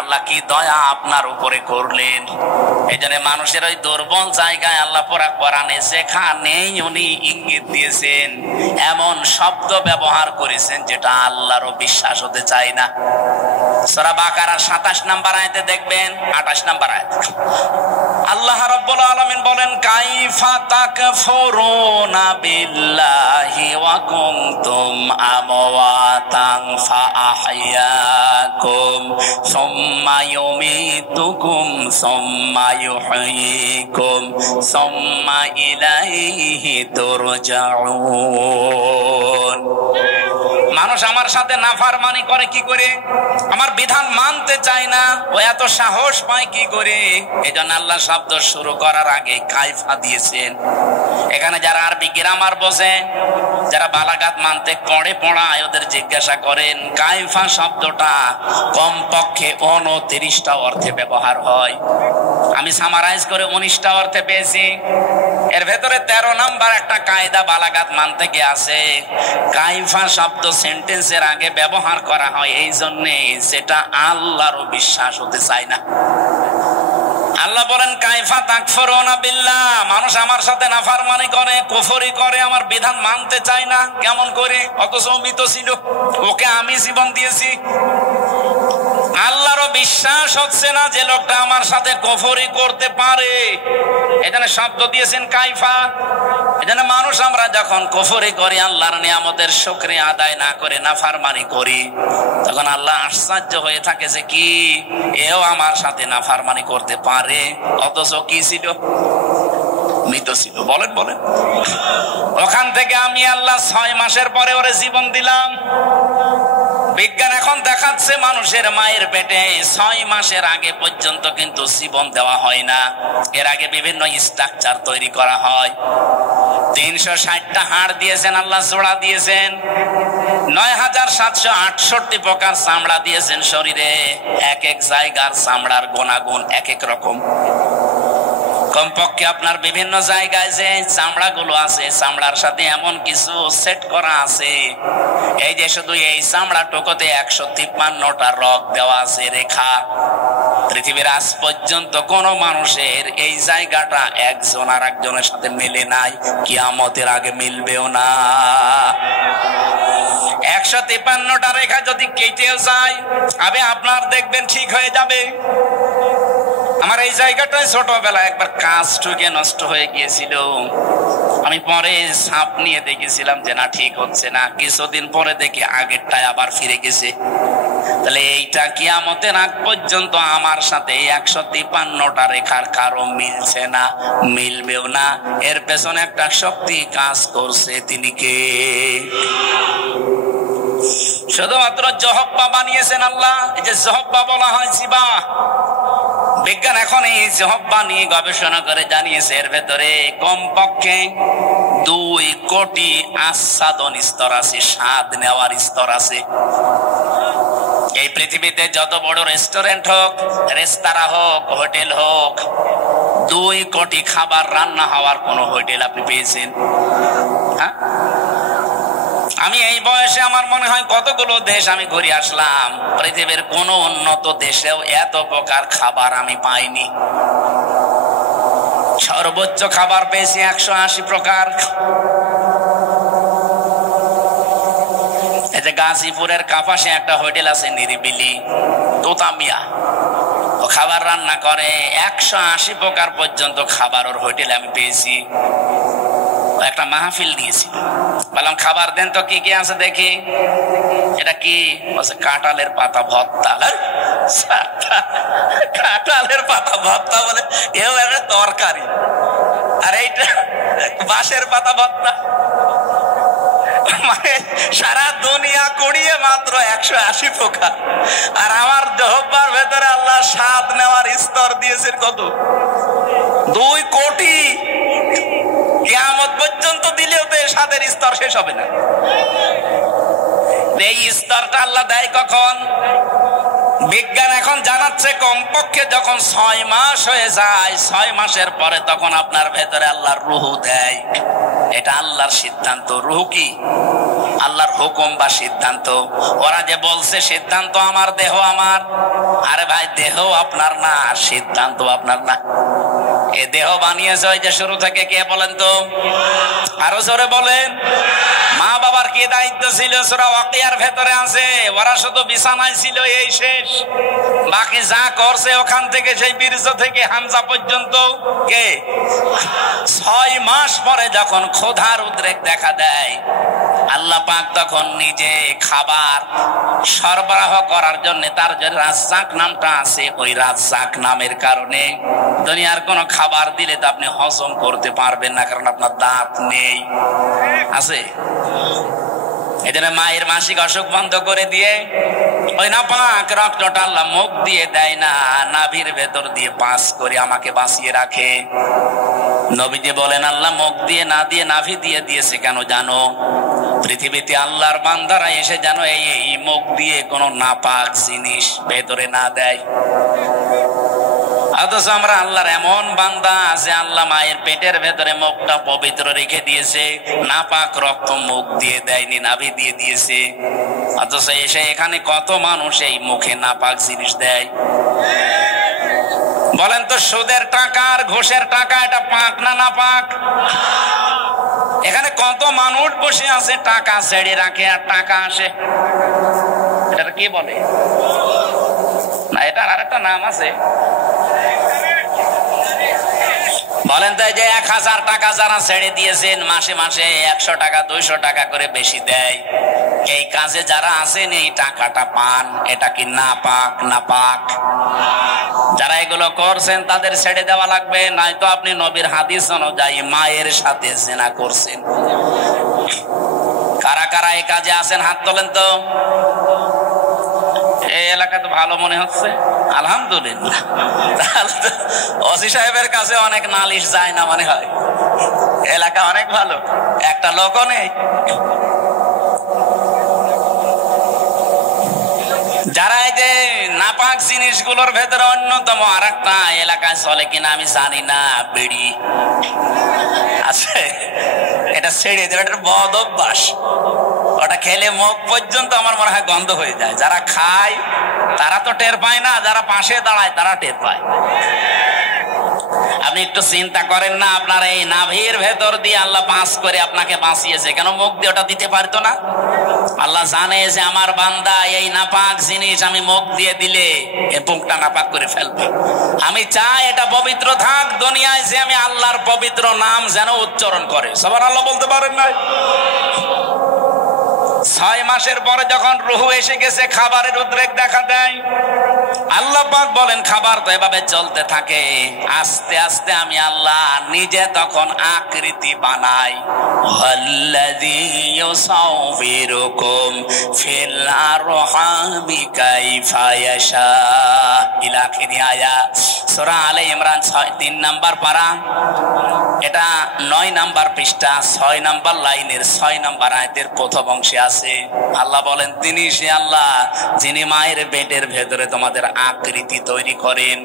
আল্লাহ কি দয়া আপনার উপরে করলেন। এই জন্য মানুষের ওই দুর্বল জায়গায় আল্লাহ পাক কোরআনে যেখানেই উনি ইঙ্গিত দিয়েছেন এমন শব্দ ব্যবহার করেছেন যেটা আল্লাহরও বিশ্বাস হতে চায় না। সূরা বাকারার 27 নম্বর আয়াতে দেখবেন, 28 নম্বর আয়াত আল্লাহ রাব্বুল আলামিন বলেন, কাইফা তাকফুরুনা বিল্লাহি ওয়া কুনতুম আমওয়াতান ফাআহইয়াকুম সুম্মা ইউমীতুকুম সুম্মা ইউহয়ীকুম সুম্মা ইলাইহি তুরজাউন। মানুষ আমার সাথে নাফরমানি করে কি করে? আমার বিধান মানতে চায় না, ও এত সাহস পায় কি করে? এজন্য আল্লাহ শব্দ শুরু করার আগে কাইফা দিয়েছেন। এখানে যারা আরবি গ্রামার বোঝে, যারা বালাগাত মানতে পড়ে পড়ায়, ওদের জিজ্ঞাসা করেন কাইফা শব্দটা কমপক্ষে 29টা অর্থে ব্যবহার হয়। আমি সামারাইজ করে 19টা অর্থে পেয়েছি। এর ভেতরে 13 নাম্বার একটা কায়দা বালাগাত মানতে গিয়ে আছে। কাইফা শব্দ সেন্টেন্সের আগে ব্যবহার করা হয় এই জন্যে যেটা আল্লাহরও বিশ্বাস হতে চায় না। আল্লাহ বলেন কাইফা তাকফুরুনা বিল্লাহ, মানুষ আমার সাথে নাফরমানি করে, কুফরি করে, আমার বিধান মানতে চায় না। কেমন করে? অথচ মৃত ছিল, ওকে আমি জীবন দিয়েছি। আল্লাহরও বিশ্বাস হচ্ছে না যে লোকটা আমার সাথে কুফরি করতে পারে। এখানে শব্দ দিয়েছেন কাইফা। এজন্য মানুষ আমরা যখন কুফরি করি, আল্লাহর নিয়ামতের শুকরিয়া আদায় না করে নাফরমানি করি, তখন আল্লাহ আশ্চর্য হয়ে থাকে যে কি এও আমার সাথে নাফরমানি করতে পারে, অথচ কি ছিল? মৃত ছিল। বলেন বলেন। ওখান থেকে আমি আল্লাহ 6 মাসের পরে ওরে জীবন দিলাম। বিজ্ঞান এখন দেখাচ্ছে মানুষের মায়ের পেটে 6 মাসের আগে পর্যন্ত কিন্তু জীবন দেওয়া হয় না। এর আগে বিভিন্ন স্ট্রাকচার তৈরি করা হয়। 360টা হাড় দিয়েছেন আল্লাহ, জোড়া দিয়েছেন। 9768 প্রকার চামড়া দিয়েছেন শরীরে। এক এক জায়গার চামড়ার গুণাগুণ এক এক রকম। কমপক্ষে আপনার বিভিন্ন জায়গায় যে চামড়া গুলো আছে, চামড়ার সাথে এমন কিছু সেট করা আছে, এই যে শুধু এই চামড়া টুকুতে 153টা রগ দেওয়া আছে, রেখা। পৃথিবীর আজ পর্যন্ত কোন মানুষের এই জায়গাটা একজন আর একজনের সাথে মেলে নাই, কিয়ামতের আগে মিলবেও না। 153টা রেখা যদি কেটেও যায়, আবে আপনার দেখবেন ঠিক হয়ে যাবে। আমার এই জায়গাটায় ছোটবেলা একবার কাজ ঠুকে নষ্ট হয়ে গিয়েছিল। আমি পরে সাপ নিয়ে দেখেছিলাম যে না, ঠিক হচ্ছে না। কিছুদিন পরে দেখি আগেরটায় আবার ফিরে গেছে। তাহলে এইটা কিয়ামতের আগ পর্যন্ত আমার সাথে 153টা রেখার কারো মিলছে না, মিলবেও না। এর পেছনে একটা শক্তি কাজ করছে, তিনি কে? শুধুমাত্র জহব্বা বানিয়েছেন আল্লাহ। এই যে জহব্বা বলা হয় জিবা, বিজ্ঞান এখন এই জহব্বা নিয়ে গবেষণা করে জানিয়েছে এর ভেতরে কমপক্ষে 2 কোটি আস্বাদন স্তর আছে, স্বাদ নেওয়ার স্তর আছে। এই পৃথিবীতে যত বড় রেস্টুরেন্ট হোক, রেস্তোরাঁ হোক, হোটেল হোক, 2 কোটি খাবার রান্না হওয়ার কোন হোটেল আপনি পেয়েছেন? হ্যাঁ, আমি এই বয়সে আমার মনে হয় কতগুলো দেশ আমি ঘুরে আসলাম, পৃথিবীর কোন উন্নত দেশেও এত প্রকার খাবার আমি পাইনি। সর্বোচ্চ খাবার পেয়েছি 180 প্রকার। এই যে গাজীপুরের কাপাসে একটা হোটেল আছে নিরিবিলি, তোতামিয়া, ও খাবার রান্না করে 180 প্রকার পর্যন্ত খাবার ওর হোটেলে আমি পেয়েছি। একটা মাহফিল দিয়েছিল, বললাম খাবার দেন তো কি কি আছে দেখি। এটা কি? বলছে কাঁঠালের পাতা ভর্তা। কাঁঠালের পাতা ভর্তা বলে এও একটা তরকারি, আর এইটা বাঁশের পাতা ভর্তা। মানে সারা দুনিয়া কুড়িয়ে মাত্র 180 প্রকার, আর আমার জহব্বার ভেতরে আল্লাহ স্বাদ নেওয়ার স্তর দিয়েছেন কত? 2 কোটি। কিয়ামত পর্যন্ত দিলেও তো স্বাদের স্তর শেষ হবে না। এই স্তরটা আল্লাহ দেয় কখন? বিজ্ঞান এখন জানাচ্ছে কমপক্ষে যখন 6 মাস হয়ে যায়, 6 মাসের পরে তখন আপনার ভেতরে আল্লাহর রূহ দেয়। এটা আল্লাহর সিদ্ধান্ত। রূহ কি? আল্লাহর হুকুম বা সিদ্ধান্ত। ওরা যে বলছে সিদ্ধান্ত আমার, দেহ আমার, আরে ভাই দেহ আপনার না, সিদ্ধান্ত আপনার না। এ দেহ বানিয়েছে ওই যে শুরু থেকে কে বলেন তো? আরো জোরে বলেন। মা বাবার কি দায়িত্ব ছিল? সূরা ওয়াকিয়ার ভেতরে আছে, ওরা শুধু বিছানায় ছিল, এই শেষ। বাকি যা করছে ওখান থেকে, সেই বীর্য থেকে হামজা পর্যন্ত কে? 6 মাস পরে যখন ক্ষুধার উদ্রেক দেখা দেয়, আল্লাহ পাক তখন নিজে খাবার সরবরাহ করার জন্য, তার যে রাজ্জাক নামটা আছে, ওই রাজ্জাক নামের কারণে দুনিয়ার কোন খাবার দিলে তো আপনি হজম করতে পারবেন না, কারণ আপনার দাঁত নেই। আছে? এজন্য মায়ের মাসিক অসুখ বন্ধ করে দিয়ে ওই নাপাক রক্তটা আল্লাহ মুখ দিয়ে দেয় না, নাভির ভেতর দিয়ে পাস করে আমাকে বাঁচিয়ে রাখে। নবীজি বলেন আল্লাহ মুখ দিয়ে না দিয়ে নাভি দিয়ে দিয়েছে কেন জানো? পৃথিবীতে আল্লাহর বান্দারা এসে যেন এই মুখ দিয়ে কোনো নাপাক জিনিস ভেতরে না দেয়। অথচ আমরা আল্লাহর এমন বান্দা আছে, আল্লাহ মায়ের পেটের ভেতরে মুখটা পবিত্র রেখে দিয়েছে, নাপাক রক্ত মুখ দিয়ে দেয়নি, নাভি দিয়ে দিয়েছে। অথচ এসে এখানে কত মানুষ এই মুখে নাপাক জিনিস দেয়। বলেন তো, সুদের টাকা আর ঘুষের টাকা এটা পাক না নাপাক? এখানে কত মানুষ বসে আছে, টাকা ছেড়ে রাখে আর টাকা আসে। এটা কি বলে না? এটার আরেকটা নাম আছে। বলেন তো, যে 1000 টাকা যারা ছেড়ে দিয়েছেন, মাসে মাসে 100 টাকা 200 টাকা করে বেশি দেয়, এই কাজে যারা আছেন এই টাকাটা পান, এটা কি নাপাক? নাপাক। যারা এগুলো করছেন তাদের ছেড়ে দেওয়া লাগবে, নয়তো আপনি নবীর হাদিস অনুযায়ী মায়ের সাথে জিনা করছেন। কারা কারা এই কাজে আছেন হাত তোলেন তো। এই এলাকা তো ভালো মনে হচ্ছে, আলহামদুলিল্লাহ। তাহলে তো ওসি সাহেবের কাছে অনেক নালিশ যায় না মনে হয়। এলাকা অনেক ভালো, একটা লোকও নেই। যারা এই যে নাপাক জিনিসগুলোর ভেতরে অন্যতম আর একটা এলাকায় চলে কিনা আমি জানি না, বিড়ি আছে। এটা ছেড়ে দেবে, এটা বদ অভ্যাস। ওটা খেলে মুখ পর্যন্ত আমার মনে হয় গন্ধ হয়ে যায়। যারা খায় তারা তো টের পায় না, যারা পাশে দাঁড়ায় তারা টের পায়। আপনি একটু চিন্তা করেন না, আপনার এই নাভির ভেতর দিয়ে আল্লাহ পাস করে আপনাকে বাঁচিয়েছে, কেন মুখ দিয়ে ওটা দিতে পারতো না? আল্লাহ জানে যে আমার বান্দা এই নাপাক জিনিস আমি মুখ দিয়ে দিলে এই মুখটা নাপাক করে ফেলবে। আমি চাই এটা পবিত্র থাক, দুনিয়ায় যে আমি আল্লাহর পবিত্র নাম যেন উচ্চারণ করে। সুবহানাল্লাহ বলতে পারেন না? 6 মাসের পরে যখন রূহ এসে গেছে, খাবারের উদ্রেক দেখা দেয়। আল্লাহ পাক বলেন খাবার তো এভাবে চলতে থাকে, আস্তে আস্তে আমি আল্লাহ নিজে তখন আকৃতি বানাই। আল্লাযী ইউসাউফিরুকুম ফিল আরহামি কাইফা ইয়াশা ইলা আখিরি আয়াত। সূরা আলে ইমরান 3 নাম্বার পারা, এটা 9 নাম্বার পৃষ্ঠা, 6 নাম্বার লাইনের 6 নাম্বার আয়াতের প্রথম অংশে আছে। আল্লাহ বলেন তিনি সে আল্লাহ যিনি মায়ের পেটের ভেতরে তোমাদের আকৃতি তৈরি করেন।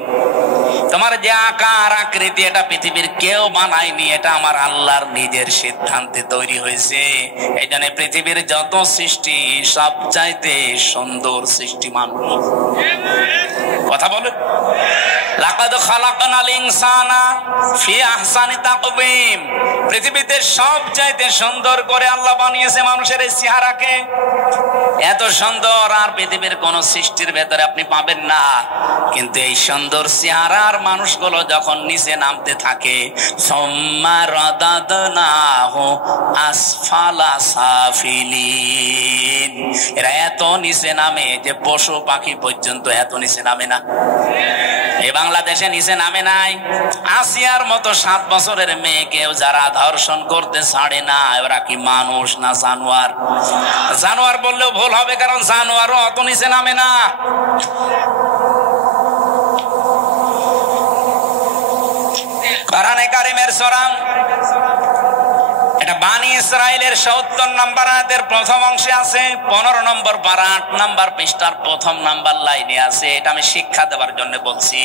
তোমার যে আকার আকৃতি এটা পৃথিবীর কেউ বানায়নি, এটা আমার আল্লাহর নিজের সিদ্ধান্তে তৈরি হয়েছে। এই জন্য পৃথিবীর যত সৃষ্টি সবচাইতে সুন্দর সৃষ্টি মানুষ। কথা বলে লাকাদ খালাকনাল ইনসানা ফি আহসানি তাকওয়িম। পৃথিবীতে সবচাইতে সুন্দর করে আল্লাহ বানিয়েছে মানুষের এই চেহারাকে। এত সুন্দর আর পৃথিবীর কোন সৃষ্টির ভেতরে আপনি পাবেন না। কিন্তু এই সুন্দর চেহারার মানুষগুলো যখন নিচে নামতে থাকে, সুম্মা রাদাদনাহু আসফালা সাফিলিন, এরা এত নিচে নামে যে পশু পাখি পর্যন্ত এত নিচে নামে না। এই বাংলাদেশে নিচে নামে নাই। আসিয়ার মতো 7 বছরের মেয়েকেও যারা ধর্ষণ করতে ছাড়ে না, ওরা কি মানুষ না জানোয়ার? জানোয়ার বললেও ভুল হবে, কারণ জানোয়ারও অত নিচে নামে না। কোরআনে কারিমের সূরা, এটা বানি ইসরাইলের ৭০ নম্বর আয়াতের প্রথম অংশে আছে, ১৫ নম্বর পারা ৮ নম্বর পৃষ্ঠার প্রথম নাম্বার লাইনে আছে। এটা আমি শিক্ষা দেওয়ার জন্য বলছি।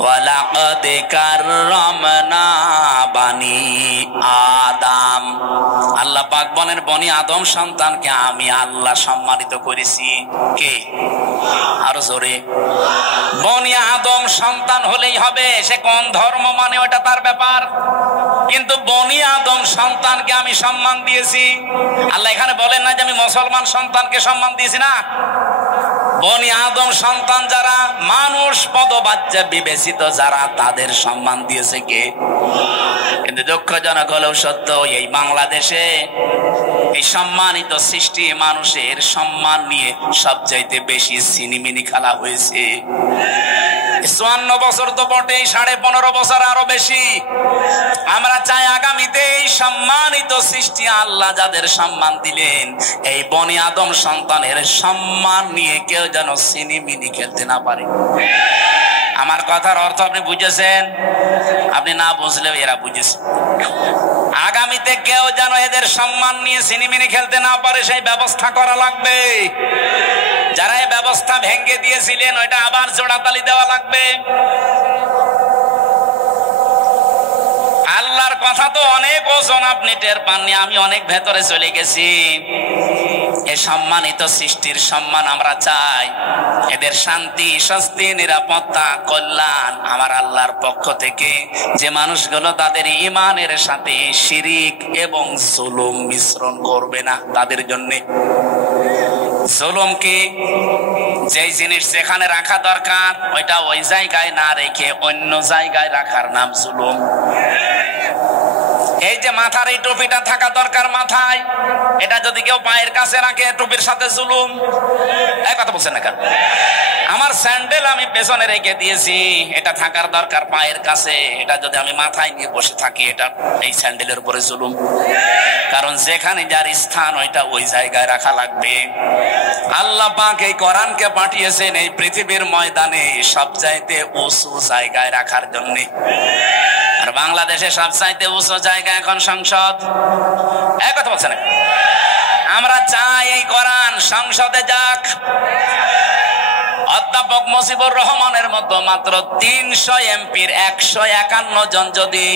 ওয়ালাকাদ কাররামনা বানি আদম, আল্লাহ পাক বলেন বনি আদম সন্তানকে আমি আল্লাহ সম্মানিত করেছি। কে? আরো জোরে। বনি আদম সন্তান হলেই হবে, সে কোন ধর্ম মানে ওটা তার ব্যাপার, কিন্তু বনি আদম সন্তানকে আমি সম্মান দিয়েছি। আল্লাহ এখানে বলেন না যে আমি মুসলমান সন্তানকে সম্মান দিয়েছি, না। বনি আদম সন্তান যারা মানুষ পদবাচ্চা বিবেচিত যারা, তাদের সম্মান দিয়েছে কে? কিন্তু দুঃখজনক হলেও সত্য, এই বাংলাদেশে এই সম্মানিত সৃষ্টি মানুষের সম্মান নিয়ে সবচাইতে বেশি সিনিমিনি খেলা হয়েছে। ৫৪ বছর তো বটেই, ১৫.৫ বছর আরো বেশি। আমরা চাই আগামীতে এই সম্মানিত সৃষ্টি আল্লাহ যাদের সম্মান দিলেন, এই বনি আদম সন্তানের সম্মান নিয়ে কেউ যেন সিনিমিনি খেলতে না পারে। আমার কথার অর্থ আপনি বুঝেছেন? আপনি না বুঝলেও এরা বুঝেছে। আগামীতে কেউ যেন এদের সম্মান নিয়ে সিনিমিনি খেলতে না পারে, সেই ব্যবস্থা করা লাগবে। যারা এই ব্যবস্থা ভেঙে দিয়েছিলেন, ওইটা আবার জোড়াতালি দেওয়া লাগবে। আল্লাহর কথা তো অনেক ওজন, আপনি টের পাননি, আমি অনেক ভেতরে চলে গেছি। এই সম্মানিত সৃষ্টির সম্মান আমরা চাই, এদের শান্তি, স্বস্তি, নিরাপত্তা, কল্যাণ আমার আল্লাহর পক্ষ থেকে। যে মানুষগুলো তাদের ঈমানের সাথে শিরিক এবং জুলুম মিশ্রণ করবে না, তাদের জন্য। জুলুমকে, যেই জিনিস যেখানে রাখা দরকার ওইটা ওই জায়গায় না রেখে অন্য জায়গায় রাখার নাম জুলুম। এই যে মাথার এই টুপিটা থাকা দরকার মাথায়, এটা যদি কেউ পায়ের কাছে রাখে, টুপির সাথে জুলুম। এই কথা বলছেন না কেন? আমার স্যান্ডেল আমি পেছনে রেখে দিয়েছি, এটা থাকার দরকার পায়ের কাছে, এটা যদি আমি মাথায় নিয়ে বসে থাকি, এটা এই স্যান্ডেলের উপরে জুলুম। কারণ যেখানে যার স্থান ওইটা ওই জায়গায় রাখা লাগবে। আল্লাহ পাক এই কোরআনকে পাঠিয়েছেন এই পৃথিবীর ময়দানে সবচাইতে উঁচু জায়গায় রাখার জন্য। আর বাংলাদেশে সবচাইতে উঁচু জায়গা এখন সংসদ। এই কথা বলছেন না? আমরা চাই এই কোরআন সংসদে যাক। অধ্যাপক মুজিবুর রহমানের মতো মাত্র ৩০০ এমপির ১৫১ জন যদি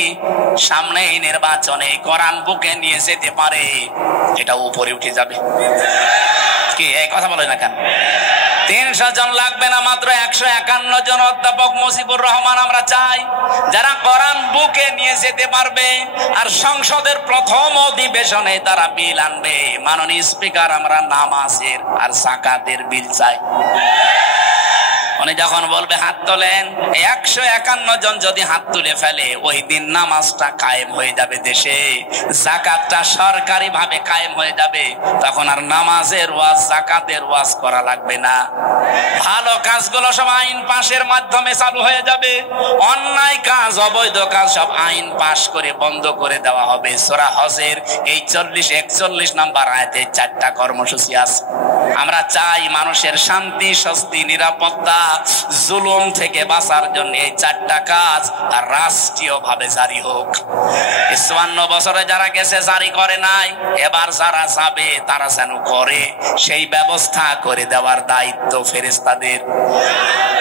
সামনে এই নির্বাচনে কোরআন বুকে নিয়ে যেতে পারে, এটা উপরে উঠে যাবে। কি এই কথা বলে না কেন? ৩০০ জন লাগবে না, মাত্র ১৫১ জন অধ্যাপক মুজিবুর রহমান আমরা চাই, যারা কোরআন বুকে নিয়ে যেতে পারবে। আর সংসদের প্রথম অধিবেশনে তারা বিল আনবে। মাননীয় স্পিকার, আমরা নামাজের আর যাকাতের বিল চাই। উনি যখন বলবে হাত তোলেন, ১৫১ জন যদি হাত তুলে ফেলে, ওই দিন নামাজটা কায়েম হয়ে যাবে দেশে, যাকাতটা সরকারি ভাবে কায়েম হয়ে যাবে। তখন আর নামাজের ওয়াজ, যাকাতের ওয়াজ করা লাগবে না। ভালো কাজগুলো সব আইন পাশের মাধ্যমে চালু হয়ে যাবে। অন্যায় কাজ, অবৈধ কাজ সব আইন পাশ করে বন্ধ করে দেওয়া হবে। সূরা হজের এই ৪০-৪১ নাম্বার আয়াতে ৪টা কর্মসূচি আছে। আমরা চাই মানুষের শান্তি, স্বস্তি, নিরাপত্তা, জুলুম থেকে বাঁচার জন্য এই ৪টা কাজ আর রাষ্ট্রীয় ভাবে জারি হোক। ৫৪ বছরে যারা গেছে জারি করে নাই, এবার যারা যাবে তারা যেন করে, সেই ব্যবস্থা করে দেওয়ার দায়িত্ব ফেরেশতাদের।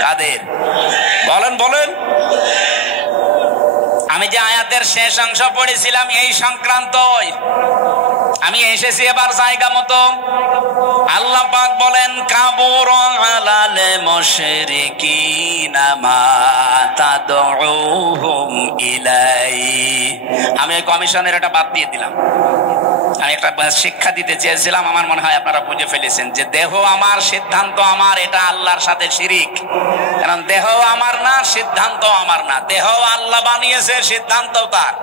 কাদের? বলেন বলেন। আমি যে আয়াতের শেষ অংশ পড়েছিলাম এই সংক্রান্তই আমি এসেছি এবার জায়গা মতো। আল্লাহ পাক বলেন, কাবুরা আলাল মুশরিকিনা মা তাদউহুম ইলাই। আমি ওই কমিশনের এটা বাদ দিয়ে দিলাম। আমি একটা শিক্ষা দিতে চেয়েছিলাম, আমার মনে হয় আপনারা বুঝে ফেলেছেন যে দেহ আমার, সিদ্ধান্ত আমার, এটা আল্লাহর সাথে শিরিক। কারণ দেহ আমার না, সিদ্ধান্ত আমার না। দেহ আল্লাহ বানিয়েছে, সিদ্ধান্ত তার।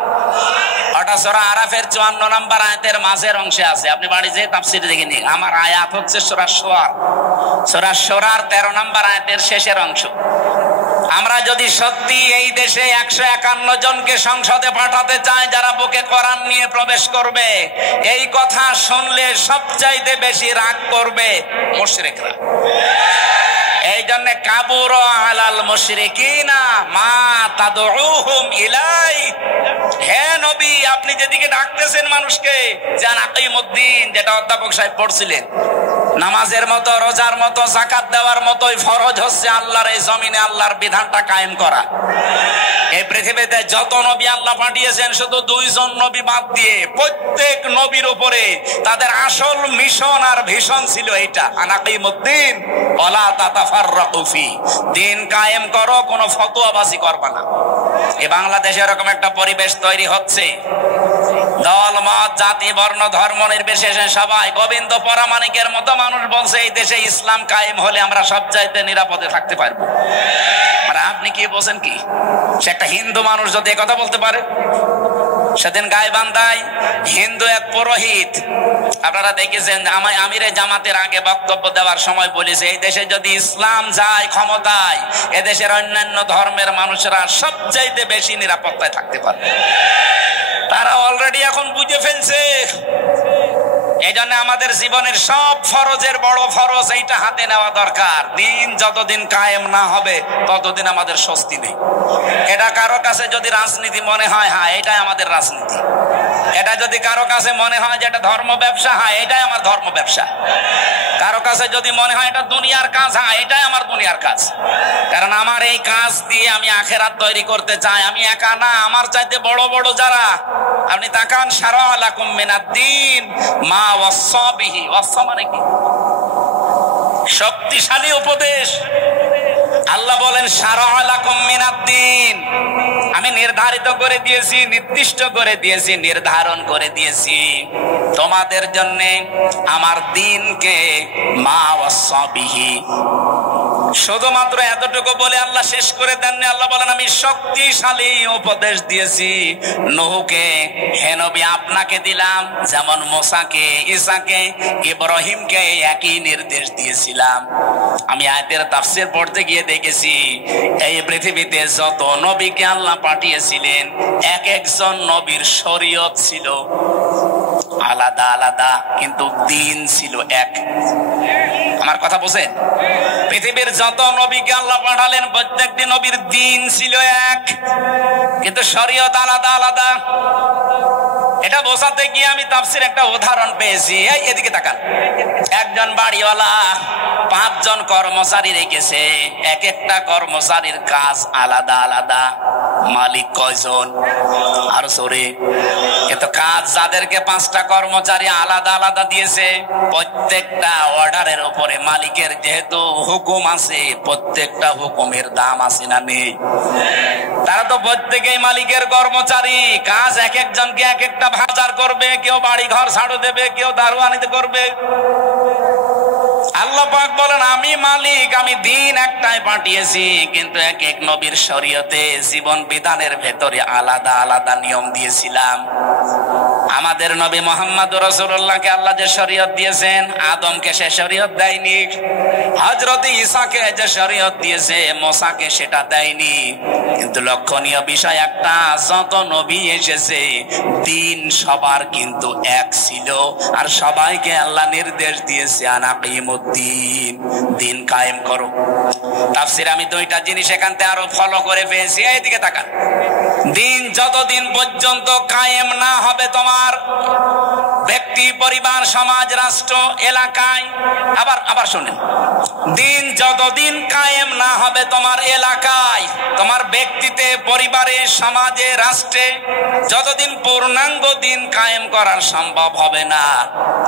ওটা সূরা আরাফের ৫৪ নম্বর আয়াতের মাঝের অংশে আছে, আপনি বাড়ি যেয়ে তাফসীর দেখে নিন। আমার আয়াত হচ্ছে সূরা শুআরা, সূরা শুআরার ১৩ নম্বর আয়াতের শেষের অংশ। আমরা যদি সত্যি এই দেশে ১৫১ জনকে সংসদে পাঠাতে চাই যারা বুকে কোরআন নিয়ে প্রবেশ করবে, এই কথা শুনলে সবচাইতে বেশি রাগ করবে মুশরিকরা। এই জন্য কাবুর আলাল মুশরিকিনা মা তাদউহুম ইলাই। হে নবী, আপনি যেদিকে ডাকতেছেন মানুষকে, জান আকিমুদ্দিন, যেটা অধ্যাপক সাহেব পড়ছিলেন, নামাজের মতো, রোজার মতো, যাকাত দেওয়ার মতোই ফরজ হচ্ছে আল্লাহর এই জমিনে আল্লাহর বিধানটা কায়েম করা। এই পৃথিবীতে যত নবী আল্লাহ পাঠিয়েছেন, শুধু 2 জন নবী বাদ দিয়ে প্রত্যেক নবীর উপরে তাদের আসল মিশন আর ভিশন ছিল এইটা, আনাকিমুদ্দিন ওয়ালা তাতাফাররাকু ফি, দিন কায়েম করো, কোনো ফতোয়াবাজি করবা না। এই বাংলাদেশে এরকম একটা পরিবেশ তৈরি হচ্ছে, দল মত জাতি বর্ণ ধর্ম নির্বিশেষে সবাই গোবিন্দ পরামানিকের মতো মানুষ বলছে এই দেশে ইসলাম কায়েম হলে আমরা সব চাইতে নিরাপদে থাকতে পারবো। আর আপনি কি বলছেন? কি সে একটা হিন্দু মানুষ যদি কথা বলতে পারে? সেদিন গাইবান্ধায় হিন্দু এক পুরোহিত, আপনারা দেখেছেন, আমিরে জামাতের আগে বক্তব্য দেওয়ার সময় বলেছে এই দেশে যদি ইসলাম যায় ক্ষমতায়, এদেশের অন্যান্য ধর্মের মানুষেরা সবচাইতে বেশি নিরাপত্তায় থাকতে পারবে। তারা অলরেডি এখন বুঝে ফেলছে। এই জন্য আমাদের জীবনের সব ফরজের বড় ফরজ এইটা হাতে নেওয়া দরকার। দিন যতদিন কায়েম না হবে ততদিন আমাদের স্বস্তি নেই। এটা কারো কাছে যদি রাজনীতি মনে হয়, হ্যাঁ এটাই আমাদের রাজনীতি। এটা যদি কারো কাছে মনে হয় যে এটা ধর্ম ব্যবসা, হ্যাঁ এটাই আমার ধর্ম ব্যবসা। কারো কাছে যদি মনে হয় এটা দুনিয়ার কাজ, হ্যাঁ এটাই আমার দুনিয়ার কাজ। কারণ আমার এই কাজ দিয়ে আমি আখেরাত তৈরি করতে চাই। আমি একা না, আমার চাইতে বড় বড় যারা, আপনি তাকান, শারা লাকুম মিনাদ-দ্বীন মা ওয়াসা বিহি। ওয়াসা মানে কি? শক্তিশালী উপদেশ। আল্লাহ বলেন শারা লাকুম মিনাদ-দ্বীন, আমি নির্ধারিত করে দিয়েছি, নির্দিষ্ট করে দিয়েছি, নির্ধারণ করে দিয়েছি তোমাদের জন্য আমার দ্বীনকে, মা ওয়াসা বিহি। শুধুমাত্র এতটুকু বলে আল্লাহ শেষ করে দেননি। আল্লাহ বলেন আমি শক্তিশালী উপদেশ দিয়েছি নূহকে। হে নবী, আপনাকে দিলাম যেমন মুসাকে, ঈসাকে, ইব্রাহিমকে একই নির্দেশ দিয়েছিলাম। আমি আয়াতের তাফসীর পড়তে গিয়ে দেখেছি এই পৃথিবীতে যত নবীকে আল্লাহ পাঠিয়েছিলেন, এক একজন নবীর শরীয়ত ছিল আলাদা আলাদা, কিন্তু দিন ছিল এক। আমার কথা বুঝেন? পৃথিবীর যত নবীকে আল্লাহ পাঠালেন প্রত্যেকটি নবীর দিন ছিল এক, কিন্তু শরীয়ত আলাদা আলাদা। এটা বোঝাতে গিয়ে আমি তাফসীর একটা উদাহরণ পেয়েছি। এদিকে তাকান, একজন বাড়িওয়ালা 5 জন কর্মচারী রেখেছে, এক একটা কর্মচারীর কাজ আলাদা আলাদা। মালিক কয়জন? আর সরে, কিন্তু কাজ যাদেরকে 5টা কর্মচারী আলাদা আলাদা দিয়েছে, প্রত্যেকটা অর্ডারের উপরে মালিকের যেহেতু হুকুম আছে, প্রত্যেকটা হুকুমের দাম আছে না নেই? তারা তো প্রত্যেকেই মালিকের কর্মচারী। কাজ এক একজনকে এক একটা বাজার করবে, কেউ বাড়ি ঘর ঝাড়ু দেবে, কেউ দারোয়ানিতে করবে। আল্লাহ পাক বলেন আমি মালিক, আমি দিন একটাই পাঠিয়েছি, কিন্তু এক এক নবীর শরীয়তে জীবন বিধানের ভেতরে আলাদা আলাদা নিয়ম দিয়েছিলাম। আমাদের নবী মুহাম্মদ রাসূলুল্লাহকে আল্লাহ যে শরীয়ত দিয়েছেন, আদমকে সে শরীয়ত দেয়নি। হযরত ঈসাকে যে শরীয়ত দিয়েছে, মুসাকে সেটা দেয়নি। কিন্তু লক্ষণীয় বিষয় একটা, যত নবী এসেছে দিন সবার কিন্তু এক ছিল, আর সবাইকে আল্লাহ নির্দেশ দিয়েছে আনাকিমুদ্দিন, দিন কায়েম করো। তাফসীরে আমি 2টা জিনিস এখান থেকে আরো ফলো করে পেয়েছি। এইদিকে তাকান, দিন যতদিন পর্যন্ত কায়েম না হবে তোমার ব্যক্তি, পরিবার, সমাজ, রাষ্ট্র, এলাকায়, আবার শুনেন, দিন যতদিন কায়েম না হবে তোমার এলাকায়, তোমার ব্যক্তিতে, পরিবারে, সমাজে, রাষ্ট্রে, যতদিন পূর্ণাঙ্গ দিন কায়েম করার সম্ভব হবে না,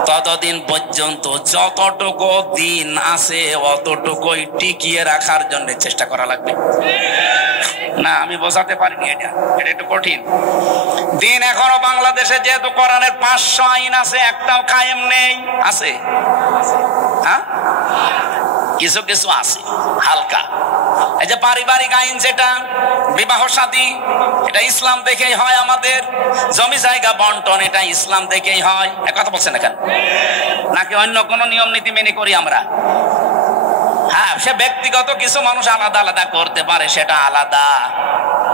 ততদিন পর্যন্ত যতটুকু দিন আছে অতটুকুই টিকিয়ে রাখার জন্য চেষ্টা করা লাগবে। না আমি বোঝাতে পারিনি, এটা একটু কঠিন। দিন এখনো বাংলাদেশে যেহেতু কোরআনের 500 আইন আছে, একটাও কায়েম নেই। আছে? হ্যাঁ, কিছু কিছু আছে হালকা। এই যে পারিবারিক আইন, যেটা বিবাহ শাদী, এটা ইসলাম দেখেই হয়। আমাদের জমি জায়গা বন্টন, এটা ইসলাম দেখেই হয়। কথা বলছেন না কেন? নাকি অন্য কোন নিয়ম নীতি মেনে করি আমরা? হ্যাঁ, সে ব্যক্তিগত কিছু মানুষ আলাদা আলাদা করতে পারে, সেটা আলাদা,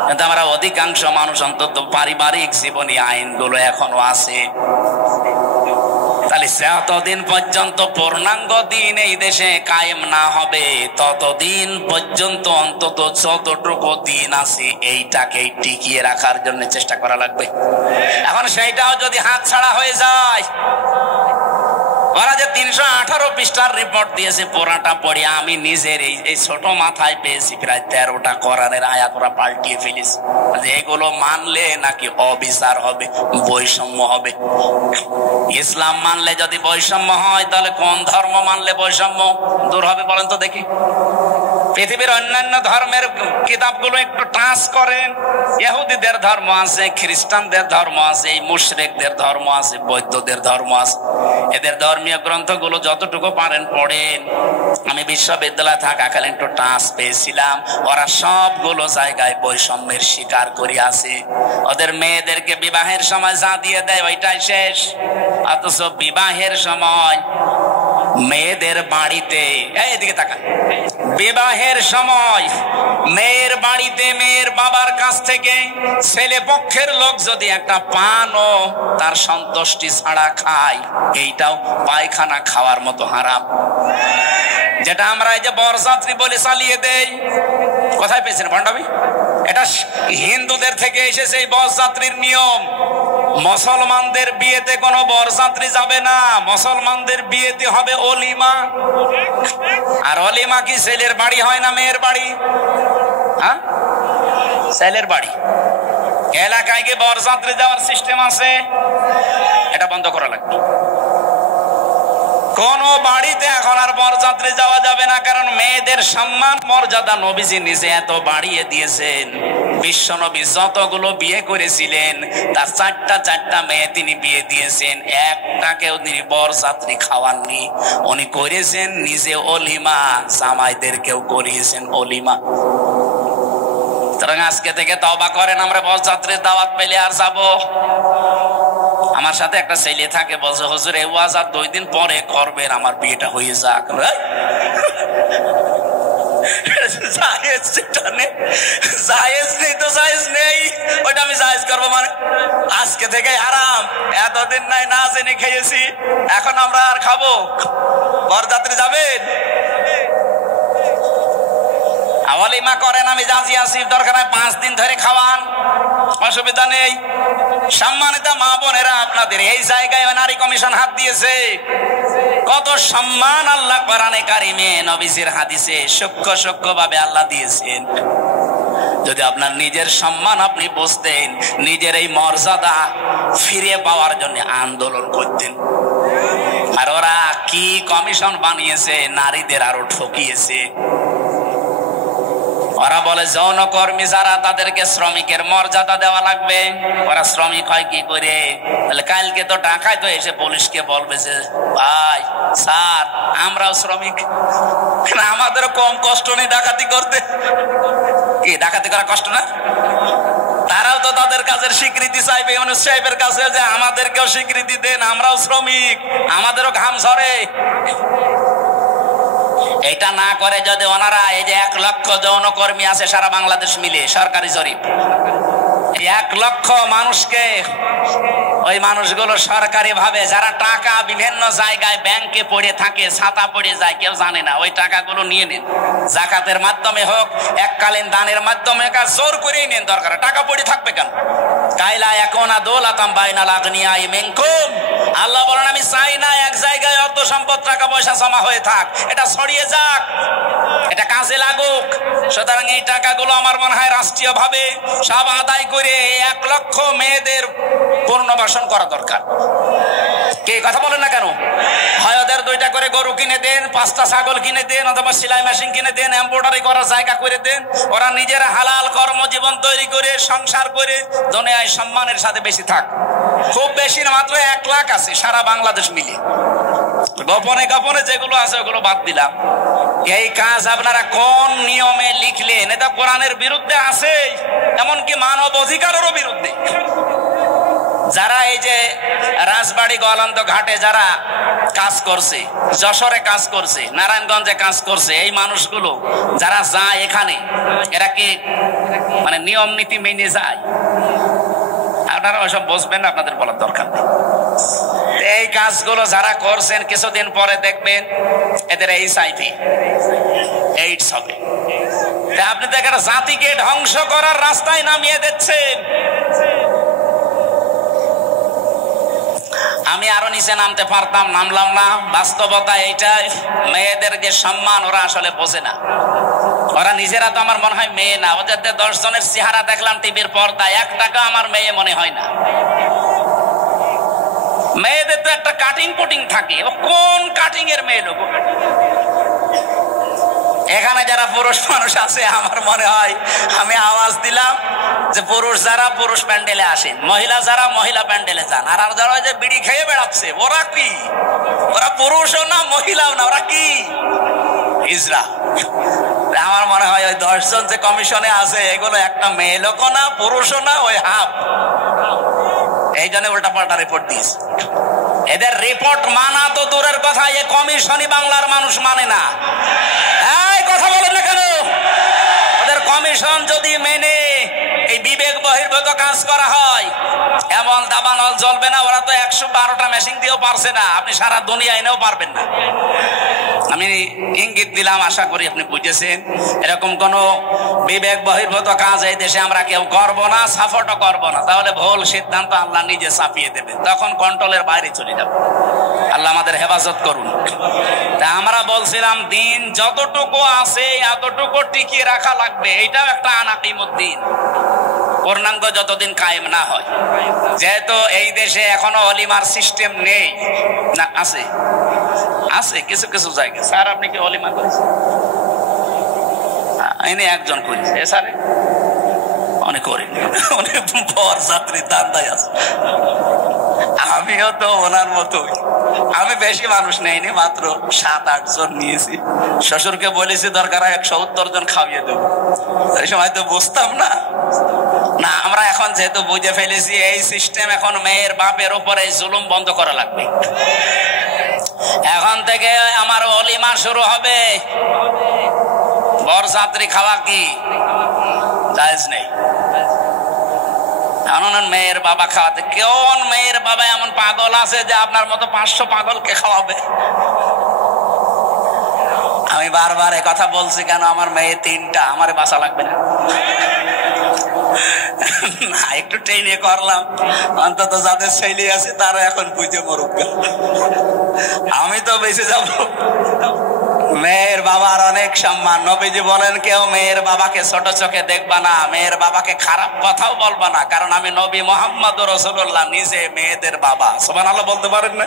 কিন্তু আমরা অধিকাংশ মানুষ অন্তত পারিবারিক জীবনী আইনগুলো এখনো আছে। তাহলে যতদিন পর্যন্ত পূর্ণাঙ্গ দিন এই দেশে কায়েম না হবে ততদিন পর্যন্ত অন্তত যতটুকু দিন আছে এইটাকে টিকিয়ে রাখার জন্য চেষ্টা করা লাগবে। এখন সেইটাও যদি হাতছাড়া হয়ে যায়, ওরা যে 318 পৃষ্ঠার রিপোর্ট দিয়েছে পুরাটা পড়ে আমি নিজের এই ছোট মাথায় পেয়েছি প্রায় 13টা কোরআনের আয়াত ওরা পাল্টিয়ে ফেলেছে। এগুলো মানলে নাকি অবিচার হবে, বৈষম্য হবে। ইসলাম মানলে যদি বৈষম্য হয় তাহলে কোন ধর্ম মানলে বৈষম্য দূর হবে বলেন তো দেখি? পৃথিবীর অন্যান্য ধর্মের কিতাবগুলো একটু টাচ করেন। ইহুদিদের ধর্ম আছে, খ্রিস্টানদের ধর্ম আছে, এই মুশরিকদের ধর্ম আছে, বৌদ্ধদের ধর্ম আছে। এদের ধর্মীয় গ্রন্থগুলো যতটুকু পারেন পড়েন। আমি বিশ্ববিদ্যালয়ে থাকাকালীন একটু টাচ পেয়েছিলাম, ওরা সবগুলো জায়গায় বৈষম্যের শিকার করে আছে। ওদের মেয়েদেরকে বিবাহের সময় যা দিয়ে দেয় ওইটাই শেষ, অথচ বিবাহের সময় মেয়েদের বাড়িতে, এইদিকে তাকান, বিবাহের সময় মেয়ের বাড়িতে মেয়ের বাবার কাছ থেকে ছেলে পক্ষের লোক যদি একটা পানও তার সন্তুষ্টি ছাড়া খায়, এইটাও পায়খানা খাওয়ার মতো হারাম। যেটা আমরা এই যে বরযাত্রী বলে চালিয়ে দেই, কোথায় পেয়েছেন ভণ্ডামি? এটা হিন্দুদের থেকে এসেছে এই বরযাত্রীর নিয়ম। মুসলমানদের বিয়েতে কোনো বরযাত্রী যাবে না, মুসলমানদের বিয়েতে হবে অলিমা। আর অলিমা কি ছেলের বাড়ি হয় না মেয়ের বাড়ি? হ্যাঁ, ছেলের বাড়ি। এলাকায় গিয়ে বরযাত্রী যাওয়ার সিস্টেম আছে, এটা বন্ধ করা লাগবে। কোন বাড়িতে এখন আর বরযাত্রী যাওয়া যাবে না, কারণ মেয়েদের সম্মান মর্যাদা নবীজি নিজে এত বাড়িয়ে দিয়েছেন। বিশ্বনবী যতগুলো বিয়ে করেছিলেন তার চারটা মেয়ে তিনি বিয়ে দিয়েছেন, একটাকেও তিনি বরযাত্রী খাওয়াননি। উনি করেছেন নিজে অলিমা, জামাইদেরকেও করিয়েছেন অলিমা। সুতরাং আজকে থেকে তওবা করেন, আমরা বরযাত্রীর দাওয়াত পেলে আর যাবো। আমার সাথে একটা ছেলে থাকে, বলছে হুজুর এই ওয়াজ আর 2 দিন পরে করবেন, আমার বিয়েটা হয়ে যাক। ওইটা আমি জায়েজ করবো মানে? আজকে থেকে আরাম, এতদিন নাই না জেনে খেয়েছি, এখন আমরা আর খাবো? বরযাত্রী যাবেন? ওলিমা করেন, আমি রাজি আছি, দরকার হয় 5 দিন ধরে খাওয়ান, অসুবিধা নেই। সম্মানিত মা বোনেরা, আপনাদের এই জায়গায় নারী কমিশন হাত দিয়েছে। কত সম্মান আল্লাহ কোরআনে কারিমে নবীজির হাদিসে সূক্ষ্ম ভাবে আল্লাহ দিয়েছেন। যদি আপনার নিজের সম্মান আপনি বুঝতেন, নিজের এই মর্যাদা ফিরে পাওয়ার জন্য আন্দোলন করতেন। আর ওরা কি কমিশন বানিয়েছে, নারীদের আরো ঠকিয়েছে। ওরা বলে যৌনকর্মী যারা তাদেরকে শ্রমিকের মর্যাদা দেওয়া লাগবে। ওরা শ্রমিক হয় কি করে? তাহলে কালকে তো ঢাকায় তো এসে পুলিশকে বলবে যে ভাই স্যার আমরাও শ্রমিক, আমাদেরও কম কষ্ট নেই ডাকাতি করতে। কি ডাকাতি করা কষ্ট না? তারাও তো তাদের কাজের স্বীকৃতি চাইবে ইউনূস সাহেবের কাছে, যে আমাদেরকেও স্বীকৃতি দেন, আমরাও শ্রমিক, আমাদেরও ঘাম ঝরে। এটা না করে যদি ওনারা, এই যে 1 লক্ষ যৌনকর্মী আছে সারা বাংলাদেশ মিলে, সরকারি জরিপ, 1 লক্ষ মানুষকে, ওই মানুষগুলো সরকারি ভাবে যারা টাকা বিভিন্ন জায়গায় ব্যাংকে পড়ে থাকে, ছাতা পড়ে যায়, কেউ জানে না, ওই টাকাগুলো নিয়ে নিন। জাকাতের মাধ্যমে হোক, এককালীন দানের মাধ্যমে, জোর করেই নেন, দরকার টাকা পড়ে থাকবে কেন? কাইলা ইয়াকুনা দৌলাতাম বাইনাল আগনিয়াই মিনকুম, আল্লাহ বলেন আমি চাই না এক জায়গায় অর্থ সম্পদ টাকা পয়সা জমা হয়ে থাক, এটা ছড়িয়ে যাক, এটা কাজে লাগুক। সুতরাং এই টাকাগুলো আমার মনে হয় রাষ্ট্রীয় ভাবে সব আদায় করে 1 লক্ষ মেয়েদের পুনর্বাসন করা দরকার। কে কথা বলেন না কেন? হয় ওদের 2টা করে গরু কিনে দেন, 5টা ছাগল কিনে দেন, অথবা সেলাই মেশিন কিনে দেন, এমব্রয়ডারি করার জায়গা করে দেন। ওরা নিজেরা হালাল কর্মজীবন তৈরি করে সংসার করে দুনিয়ায় সম্মানের সাথে বেশি থাক। খুব বেশি না, মাত্র 1 লাখ আছে সারা বাংলাদেশ মিলে। গোপনে গোপনে যেগুলো আছে ওগুলো বাদ দিলাম। এই কাজ আপনারা কোন নিয়মে লিখলেন? এটা কোরআনের বিরুদ্ধে আছে, এমনকি মানব অধিকারেরও বিরুদ্ধে। যারা এই যে রাজবাড়ী গোয়ালন্দ ঘাটে যারা কাজ করছে, যশোরে কাজ করছে, নারায়ণগঞ্জে কাজ করছে, এই মানুষগুলো যারা যায় এখানে, এরা কি মানে নিয়ম নীতি মেনে যায়? আর আপনারা ওইসব বুঝবেন না, আপনাদের বলার দরকার নেই। এই কাজগুলো যারা করছেন কিছুদিন পরে দেখবেন এদের এইডস হবে। আপনি তো একটা জাতিকে ধ্বংস করার রাস্তায় নামিয়ে দিচ্ছেন। আমি আরো নিচে নামতে পারতাম, নামলাম না। বাস্তবতা এইটাই, মেয়েদের যে সম্মান ওরা আসলে বোঝে না। ওরা নিজেরা তো আমার মনে হয় মেয়ে না। ওদের 10 জনের চেহারা দেখলাম টিভির পর্দায়, এক টাকা আমার মেয়ে মনে হয় না। মেয়েদের তো একটা কাটিং কুটিং থাকে, কোন কাটিং এর মেয়ে লোক? এখানে যারা পুরুষ মানুষ আছে, আমার মনে হয় আমি আওয়াজ দিলাম যে পুরুষ যারা পুরুষ প্যান্ডেলে আসেন, মহিলা যারা মহিলা প্যান্ডেলে যান। আর যারা যে বিড়ি খেয়ে বেড়াচ্ছে, ওরা কি? ওরা পুরুষও না মহিলাও না, ওরা কি? হিজড়া। আমার মনে হয় ওই 10 জন যে কমিশনে আছে, এগুলো একটা মেয়ে লোকও না পুরুষও না, ওই হাফ। এই জন্য উল্টা পাল্টা রিপোর্ট দিয়েছে। এদের রিপোর্ট মানা তো দূরের কথা, এই কমিশনই বাংলার মানুষ মানে না। এই কথা বলেন না কেন? ওদের কমিশন যদি মেনে এই বিবেক বহির্ভূত কাজ করা হয়, এমন দাবানল জ্বলবে না। ওরা তো 112টা মেশিন দিয়েও পারছে না, আপনি সারা দুনিয়া এনেও পারবেন না। আমি ইঙ্গিত দিলাম, আশা করি আপনি বুঝেছেন। এরকম কোন বিবেক বহির্ভূত কাজ এই দেশে আমরা কেউ করব না, সাপোর্টও করব না। তাহলে ভুল সিদ্ধান্ত আল্লাহ নিজে চাপিয়ে দেবেন, তখন কন্ট্রোলের বাইরে চলে যাবে। আল্লাহ আমাদের হেফাজত করুন। তা আমরা বলছিলাম দিন যতটুকু আছে এতটুকু টিকিয়ে রাখা লাগবে। এইটাও একটা আনাকিমুদ্দিন, পূর্ণাঙ্গ যতদিন কায়েম না হয়। যেহেতু এই দেশে এখনো অলিমার সিস্টেম নেই, না আছে আছে কিছু কিছু জায়গায়। স্যার আপনি কি অলিমা করেছেন? এনে একজন করেছে, স্যার অনেক করেনি, অনেক বর যাত্রী দান্দায় আছে। আমিও তো ওনার মতোই, আমি বেশি মানুষ নেইনি, মাত্র 7-8 জন নিয়েছি। শ্বশুরকে বলেছি দরকার 170 জন খাওয়িয়ে দেবো। এই সময় তো বুঝতাম না। না, আমরা এখন যেহেতু বুঝে ফেলেছি এই সিস্টেম, এখন মেয়ের বাপের উপরে জুলুম বন্ধ করা লাগবে। এখন থেকে আমার অলিমা শুরু হবে। বরযাত্রী খাওয়া কি জায়েজ নেই। মেয়ের বাবা খাওয়াতে, কোন মেয়ের বাবা এমন পাগল আছে যে আপনার মতো 500 পাগলকে খাওয়াবে? আমি বারবার এই কথা বলছি কেন? আমার মেয়ে 3টা, আমার বাঁচা লাগবে না। না, একটু ট্রেনে করলাম, অন্তত যাদের ছেলে আছে তারা এখন বুঝে মরুক, আমি তো বেঁচে যাব। মেয়ের বাবার অনেক সম্মান। নবীজি বলেন কেউ মেয়ের বাবাকে ছোট চোখে দেখবা না, মেয়ের বাবাকে খারাপ কথাও বলবা না, কারণ আমি নবী মুহাম্মদ রাসূলুল্লাহ নিজে মেয়েদের বাবা। সুবহানাল্লাহ বলতে পারেন না?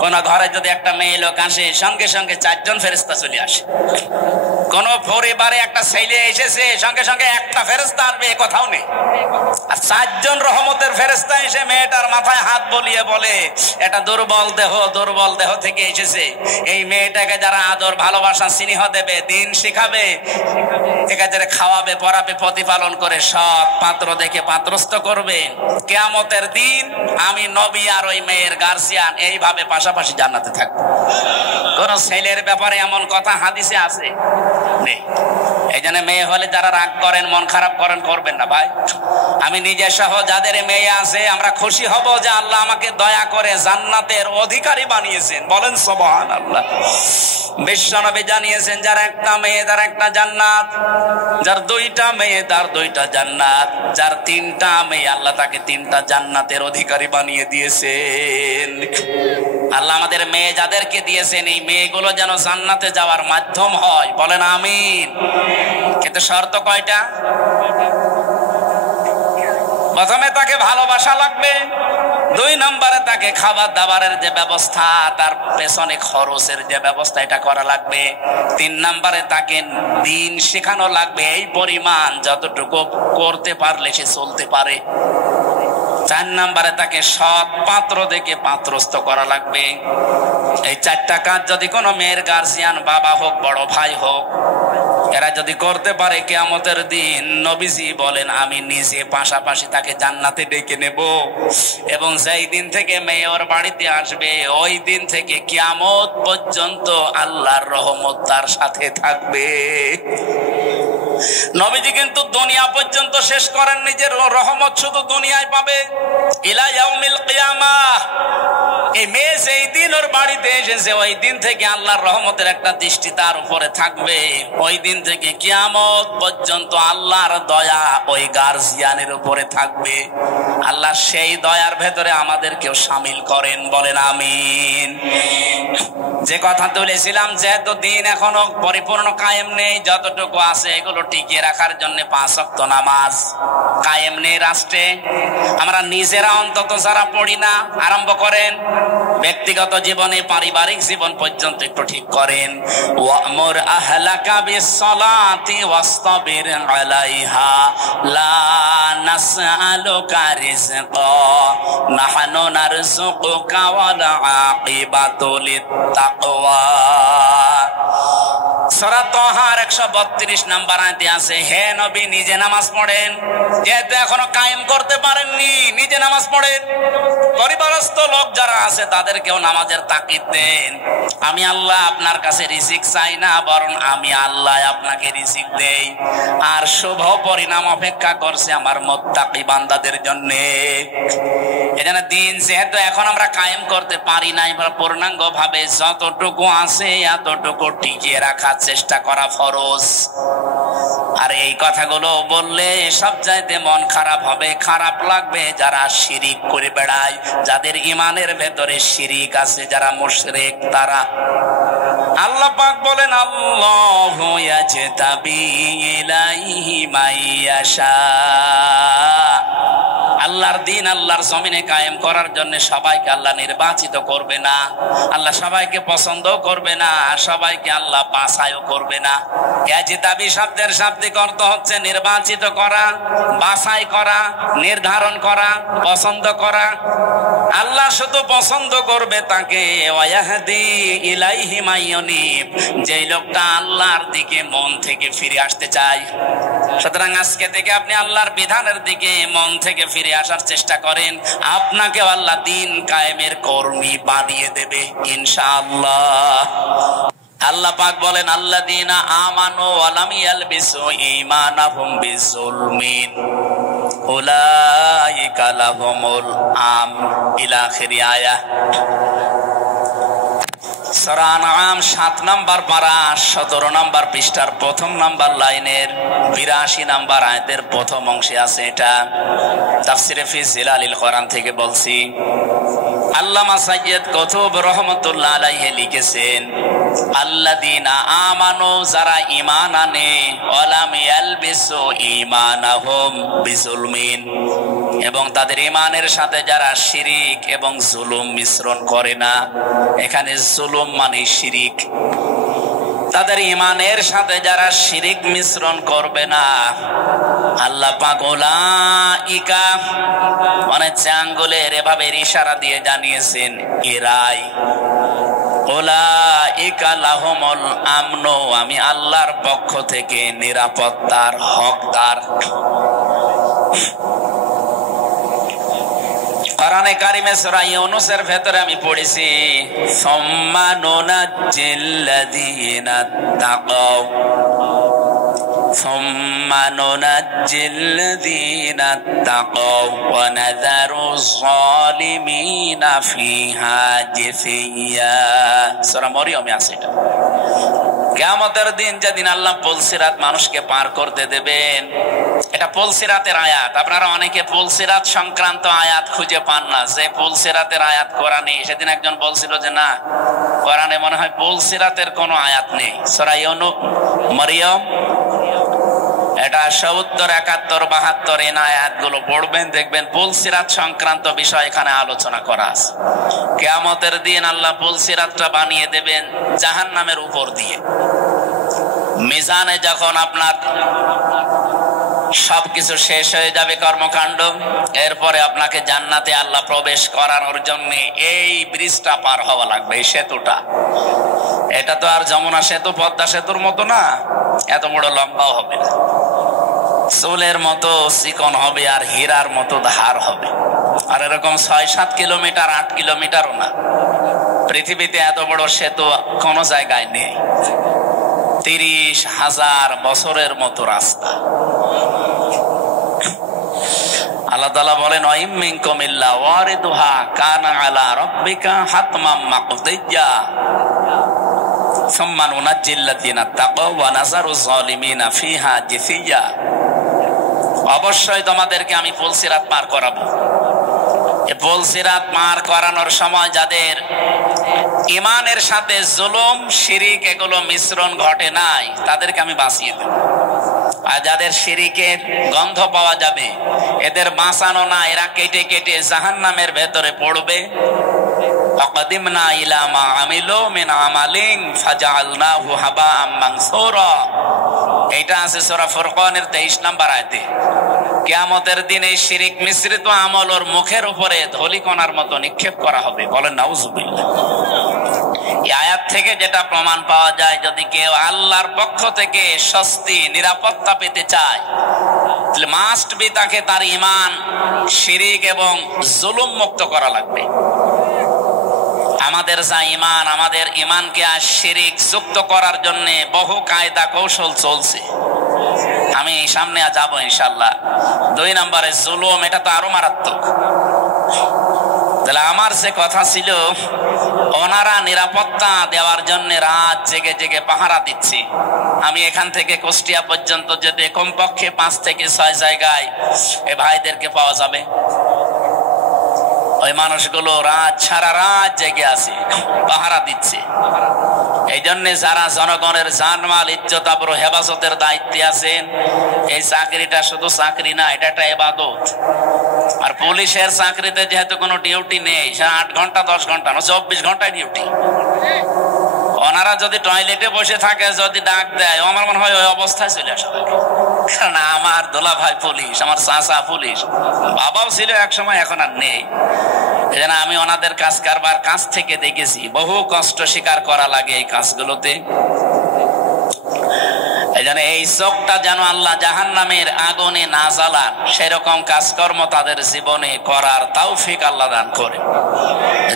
কোন ঘরে যদি একটা মেয়ে লোক আসে, সঙ্গে সঙ্গে 4 জন ফেরেশতা চলে আসে। কোন পরিবারে একটা ছেলে এসেছে, সঙ্গে সঙ্গে একটা ফেরেশতা আসবে, কোথাও নেই। আর 4 জন রহমতের ফেরেশতা এসে মেয়েটার মাথায় হাত বলিয়ে বলে এটা দুর্বল দেহ থেকে এসেছে। এই মেয়েটাকে যারা আদর ভালোবাসা স্নেহ দেবে, দিন শিখাবে, একাধারে খাওয়াবে পরাবে, প্রতিপালন করে সৎ পাত্র দেখে পাত্রস্থ করবে, কিয়ামতের দিন আমি নবী আর ওই মেয়ের গার্জিয়ান এইভাবে পাশাপাশি জান্নাতে থাকবো। কোন ছেলের ব্যাপারে এমন কথা হাদিসে আছে নেই। এই জন্য মেয়ে হলে যারা রাগ করেন, মন খারাপ করেন, করবেন না ভাই। আমি নিজে সহ যাদের মেয়ে আছে, আমরা খুশি হব যে আল্লাহ আমাকে দয়া করে জান্নাতের অধিকারী বানিয়েছেন। বলেন সুবহানাল্লাহ। বিশ্বনবী জানিয়েছেন যার একটা মেয়ে তার একটা জান্নাত, যার 2টা মেয়ে তার 2টা জান্নাত, যার 3টা মেয়ে আল্লাহ তাকে 3টা জান্নাতের অধিকারী বানিয়ে দিয়েছেন। আল্লাহ আমাদের মেয়ে যাদেরকে দিয়েছেন, এই মেয়েগুলো যেন জান্নাতে যাওয়ার মাধ্যম হয়। বলেন আমিন। কিন্তু শর্ত কয়টা? প্রথমে তাকে ভালোবাসা লাগবে, 2 নম্বরে তাকে খাবার দাবারের যে ব্যবস্থা, তার পেছনে খরচের যে ব্যবস্থা, এটা করা লাগবে। 3 নম্বরে তাকে দিন শেখানো লাগবে, এই পরিমাণ যতটুকু করতে পারলে সে চলতে পারে। 4 নম্বরে তাকে সৎ পাত্র দেখে পাত্রস্থ করা লাগবে। এই 4টা কাজ যদি কোনো মেয়ের গার্জিয়ান, বাবা হোক বড় ভাই হোক, এরা যদি করতে পারে, কিয়ামতের দিন নবীজি বলেন আমি নিজে পাশাপাশি তাকে জান্নাতে ডেকে নেব। এবং সেই দিন থেকে মেয়ে ওর বাড়িতে আসবে, ওই দিন থেকে কিয়ামত পর্যন্ত আল্লাহর রহমত তার সাথে থাকবে। নবীজি কিন্তু দুনিয়া পর্যন্ত শেষ করেননি যে রহমত শুধু দুনিয়ায় পাবে। ইলা ইয়াউমিল কিয়ামাহ, এই মেয়ে যেই দিন ওর বাড়িতে এসেছে ওই দিন থেকে আল্লাহর রহমতের একটা দৃষ্টি তার উপরে থাকবে। ওই দিন থেকে কিয়ামত পর্যন্ত আল্লাহর দয়া ওই গার্জিয়ানের উপরে থাকবে। আল্লাহ সেই দয়ার ভেতরে আমাদেরকেও শামিল করেন, বলেন আমিন। যে কথা তুলেছিলাম, যেহেতু দিন এখনো পরিপূর্ণ কায়েম নেই, যতটুকু আছে এগুলো টিকিয়ে রাখার জন্য 5 ওয়াক্ত নামাজ কায়েম নেই রাষ্ট্রে। আমরা নিজেরা অন্তত যারা পড়ি না, আরম্ভ করেন ব্যক্তিগত জীবনে, পারিবারিক জীবন পর্যন্ত একটু ঠিক করেন। ওয়ামুর আহলাকা বিসসালাতি ওয়াসতাবির আলাইহা লা নাসআলুকা রিজকা নাহনু নারযুকুকা ওয়াল আকিবাতু লিত্তাকওয়া। সূরা তাহার 132 নম্বর আয়াতে আছে, হে নবী নিজে নামাজ পড়েন। যেহেতু এখনো কায়েম করতে পারেননি, নিজে নামাজ পড়েন। পরিবারস্থ লোক যারা আছে তাদেরকেও নামাজের তাকিদ দেন। আমি আল্লাহ আপনার কাছে রিজিক চাই না, বরং আমি আল্লাহ আপনাকে রিজিক দেই। আর শুভ পরিণাম অপেক্ষা করছে আমার মুত্তাকি বান্দাদের জন্য। এখানে দিন যেহেতু এখন আমরা কায়েম করতে পারি নাই, পূর্ণাঙ্গ ভাবে যতটুকু আছে এতটুকু টিকিয়ে রাখার চেষ্টা করা ফরজ। আর এই কথাগুলো বললে সব চাইতে মন খারাপ হবে, খারাপ লাগবে যারা শিরিক করে বেড়ায়, যাদের ইমানের ভেতরে শিরিক আছে, যারা মুশরিক তারা। আল্লাহ পাক বলেন, আল্লাহু ইয়াজতাবি ইলাইহি মাইয়াশা। আল্লাহর দিন আল্লাহর জমিনে কায়েম করার জন্য সবাইকে আল্লাহ নির্বাচিত করবে না। আল্লাহ সবাইকে পছন্দ করবে না, সবাইকে আল্লাহ বাছাইও করবে না। ইয়াজতাবি শব্দের শাব্দিক অর্থ হচ্ছে নির্বাচিত করা, বাছাই করা, নির্ধারণ করা, পছন্দ করা। আল্লাহ শুধু পছন্দ করবে তাকে, ওয়াহদি ইলাইহি মাইয়ুনিব, যেই লোকটা আল্লাহর দিকে মন থেকে ফিরে আসতে চায়। সুতরাং আজকে থেকে আপনি আল্লাহর বিধানের দিকে মন থেকে ফিরে আসার চেষ্টা করেন, আপনাকে আল্লাহ দিন কায়েমের কর্মী বানিয়ে দেবে ইনশাআল্লাহ। আল্লাহ পাক বলেন, আল্লাযীনা আমানু ওয়া লাম ইয়ালবিসু ঈমানাহুম বিযুলমিন উলাইকা লাহুমুল আমন ইলা আখিরি আয়াত। সূরা আনআম 7 নম্বর পারা 17 নম্বর পৃষ্ঠার প্রথম নম্বর লাইনের 82 নম্বর আয়াতের প্রথম অংশে আছে। এটা তাফসিরে ফি জিলালিল কোরআন থেকে বলছি। আল্লামা সাইয়্যিদ কুতুব রাহমাতুল্লাহ আলাইহি লিখেছেন, আল্লাযীনা আমানু, যারা ঈমান আনে, ওয়া লাম ইয়ালবিসু ঈমানাহুম বিযুলমিন, এবং তাদের ঈমানের সাথে যারা শিরিক এবং জুলুম মিশ্রণ করে না। এখানে জুলুম মানে শিরিক। তাদের ঈমানের সাথে যারা শিরিক মিশ্রণ করবে না, আল্লাহ পাক উলাইকা মানে আঙ্গুলের এভাবে ইশারা দিয়ে জানিয়েছেন এরাই। উলাইকা লাহুমুল আমনু, আমি আল্লাহর পক্ষ থেকে নিরাপত্তার হকদার। কোরআনে কারিমে সূরা ইউনূসের ভেতরে আমি পড়েছি, সুম্মা নুনাজ্জিল্লাযীনা তাকাও সুম্মা নুনাজ্জিল্লাযীনা তাকাও ওয়া নাযারুয যালিমিনা ফিহা জিসিয়া। সূরা মরিয়মে আছে এটা। কিয়ামতের দিন যেদিন আল্লাহ পুলসিরাত মানুষকে পার করতে দেবেন, এটা পুলসিরাতের আয়াত। আপনারা অনেকে পুলসিরাত সংক্রান্ত আয়াত খুঁজে পান না, যে পুলসিরাতের আয়াত কোরআনে। সেদিন একজন বলছিল যে না, কোরআনে মনে হয় পুলসিরাতের কোনো আয়াত নেই। সূরা মরিয়ম এটা ৭০, ৭১, ৭২ এই আয়াতগুলো পড়বেন, দেখবেন পুলসিরাত সংক্রান্ত বিষয় এখানে আলোচনা করা আছে। কিয়ামতের দিন আল্লাহ পুলসিরাতটা বানিয়ে দেবেন জাহান্নামের উপর দিয়ে। মিজানে যখন আপনার সবকিছু শেষ হয়ে যাবে কর্মকাণ্ড, এরপরে আপনাকে জান্নাতে আল্লাহ প্রবেশ করানোর জন্য এই ব্রিজটা পার হওয়া লাগবে, এই সেতুটা। এটা তো আর যমুনা সেতু, পদ্মা সেতুর মতো না, এত বড় লম্বাও হবে না, চুলের মতো চিকন হবে আর হীরার মতো ধার হবে। আর এরকম ৬-৭ কিলোমিটার, ৮ কিলোমিটারও না। পৃথিবীতে এত বড় সেতু কোনো জায়গায় নেই। 30,000 বছরের মতো রাস্তা। আল্লাহ তাআলা বলেন ওয়াইম মিনকুম ইল্লা ওয়ারিদুহা কানা আলা রাব্বিকা হাতমাম মাকদিয়্যা সুম্মা নুনাজ্জিল লাযিনা তাকাও ওয়া নাযারু যালিমিনা ফিহা জিসিয়্যা। অবশ্যই তোমাদেরকে আমি পুলসিরাত পার করাবো। এই পুলসিরাত পার করানোর সময় যাদের ঈমানের সাথে জুলুম শিরিক এগুলো মিশ্রণ ঘটে নাই তাদেরকে আমি বাঁচিয়ে দেব। আর যাদের শিরিকের গন্ধ পাওয়া যাবে এদের বাঁচানো না, এরা কেটে কেটে জাহান্নামের ভেতরে পড়বে। ওয়াকাদিমনা ইলা মা আমিলু মিন আমালিন ফাজআলনাহু হাবাআম মানসুরা। এটা আছে সূরা ফুরকানের 23 নম্বর আয়াতে। কিয়ামতের দিন এই শিরিক মিশ্রিত আমল ওর মুখের উপরে ধূলিকণার মতো নিক্ষেপ করা হবে। বলেন নাউজুবিল্লাহ। এই আয়াত থেকে যেটা প্রমাণ পাওয়া যায়, যদি কেউ আল্লাহর পক্ষ থেকে স্বস্তি নিরাপত্তা পেতে চায় তাহলে মাস্ট বি তাকে তার ঈমান শিরিক এবং জুলুম মুক্ত করা লাগবে। আমাদের যা ঈমান, আমাদের ঈমানকে আর শিরিক যুক্ত করার জন্য বহু কায়দা কৌশল চলছে। আমি সামনে যাব ইনশাআল্লাহ। 2 নম্বরে জুলুম, এটা তো আরো মারাত্মক। তাহলে আমার যে কথা ছিল, ওনারা নিরাপত্তা দেওয়ার জন্য রাত জেগে জেগে পাহারা দিচ্ছে। আমি এখান থেকে কুষ্টিয়া পর্যন্ত যেতে কমপক্ষে 5 থেকে 6 জায়গায় এ ভাইদেরকে পাওয়া যাবে। ওই মানুষগুলো সারা রাত জেগে আছে, পাহারা দিচ্ছে। এই জন্য যারা জনগণের জানমাল ইজ্জত আবরু হেফাজতের দায়িত্বে আছেন, এই চাকরিটা শুধু চাকরি না, এটা একটা ইবাদত। আর পুলিশের চাকরিতে যেহেতু কোনো ডিউটি নেই, 8 ঘন্টা 10 ঘন্টা না, 24 ঘন্টায় ডিউটি। ওনারা যদি টয়লেটে বসে থাকে, যদি ডাক দেয়, আমার মনে হয় ওই অবস্থায় চলে আসা লাগে। কারণ আমার দোলা ভাই পুলিশ, আমার চাচা পুলিশ, বাবাও ছিল এক সময়, এখন আর নেই। এজন্য আমি ওনাদের কাজ কারবার কাছ থেকে দেখেছি, বহু কষ্ট স্বীকার করা লাগে এই কাজগুলোতে। এজন্য এই চোখটা যেন আল্লাহ জাহান্নামের আগুনে না জ্বালান, সেরকম কাজকর্ম তাদের জীবনে করার তৌফিক আল্লাহ দান করে।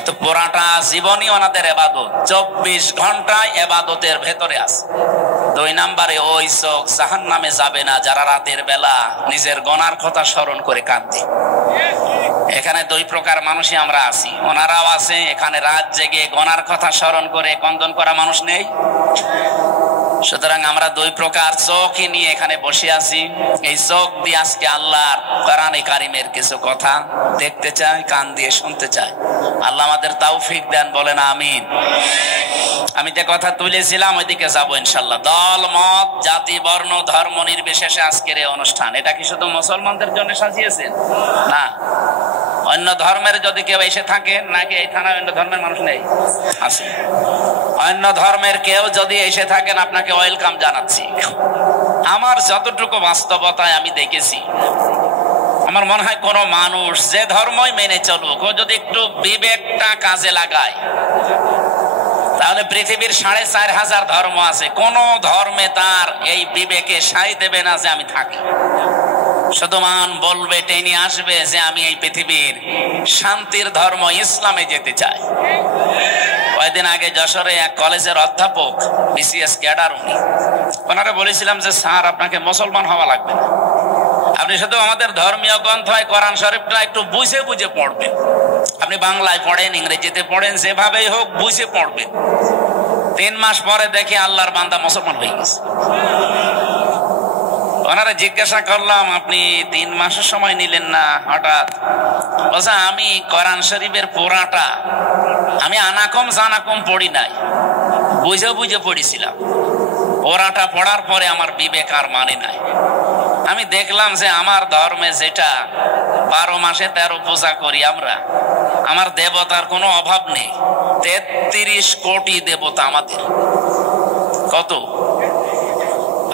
তো পুরাটা জীবনই ওনাদের ইবাদত, 24 ঘন্টায় ইবাদতের ভেতরে আছে। 2 নম্বরে ওই চোখ জাহান্নামে যাবে না যারা রাতের বেলা নিজের গুনার কথা স্মরণ করে কাঁদে। এখানে 2 প্রকার মানুষই আমরা আছি, ওনারাও আছে। এখানে রাত জেগে গুনার কথা স্মরণ করে কন্দন করা মানুষ নেই। সুতরাং আমরা 2 প্রকার চোখই নিয়ে এখানে বসে আছি। এই চোখ দিয়ে আজকে আল্লাহর কোরআনে কারিমের কিছু কথা দেখতে চাই, কান দিয়ে শুনতে চাই। আল্লাহ আমাদের তৌফিক দেন, বলেন আমিন। আমি যে কথা তুলেছিলাম ওইদিকে যাবো ইনশাআল্লাহ। দল মত জাতি বর্ণ ধর্ম নির্বিশেষে আজকের এই অনুষ্ঠান, এটা কি শুধু মুসলমানদের জন্য সাজিয়েছেন? না, অন্য ধর্মের যদি কেউ এসে থাকে, নাকি এই থানায় অন্য ধর্মের মানুষ নেই? আছে। অন্য ধর্মের কেউ যদি এসে থাকেন, আপনাকে ওয়েলকাম জানাচ্ছি। আমার যতটুকু বাস্তবতায় আমি দেখেছি, আমার মনে হয় কোন মানুষ যে ধর্মই মেনে চলুক, ও যদি একটু বিবেকটা কাজে লাগায়, তাহলে পৃথিবীর 4,500 ধর্ম আছে, কোন ধর্মে তার এই বিবেকে সাই দেবে না যে আমি থাকি। শুধু মান বলবে, টেনে আসবে যে আমি এই পৃথিবীর শান্তির ধর্ম ইসলামে যেতে চাই। কয়েকদিন আগে যশোরে এক কলেজের অধ্যাপক, বিসিএস ক্যাডার, ওনারা বলেছিলাম যে স্যার, আপনাকে মুসলমান হওয়া লাগবে না, আপনি শুধু আমাদের ধর্মীয় গ্রন্থ কোরআন শরীফটা একটু বুঝে বুঝে পড়বেন। আপনি বাংলায় পড়েন, ইংরেজিতে পড়েন, যেভাবেই হোক বুঝে পড়বেন। 3 মাস পরে দেখি আল্লাহর বান্দা মুসলমান হয়ে গেছে। ওনারা জিজ্ঞাসা করলাম, আপনি 3 মাসের সময় নিলেন না হঠাৎ? বলছে, আমি কোরআন শরীফের পুরাটা আমি আনাকম জানাকম পড়ি নাই, বুঝে বুঝে পড়েছিলাম। পুরাটা পড়ার পরে আমার বিবেক আর মানে নাই। আমি দেখলাম যে আমার ধর্মে যেটা 12 মাসে 13 পূজা করি আমরা, আমার দেবতার কোনো অভাব নেই। 33 কোটি দেবতা আমাদের। কত?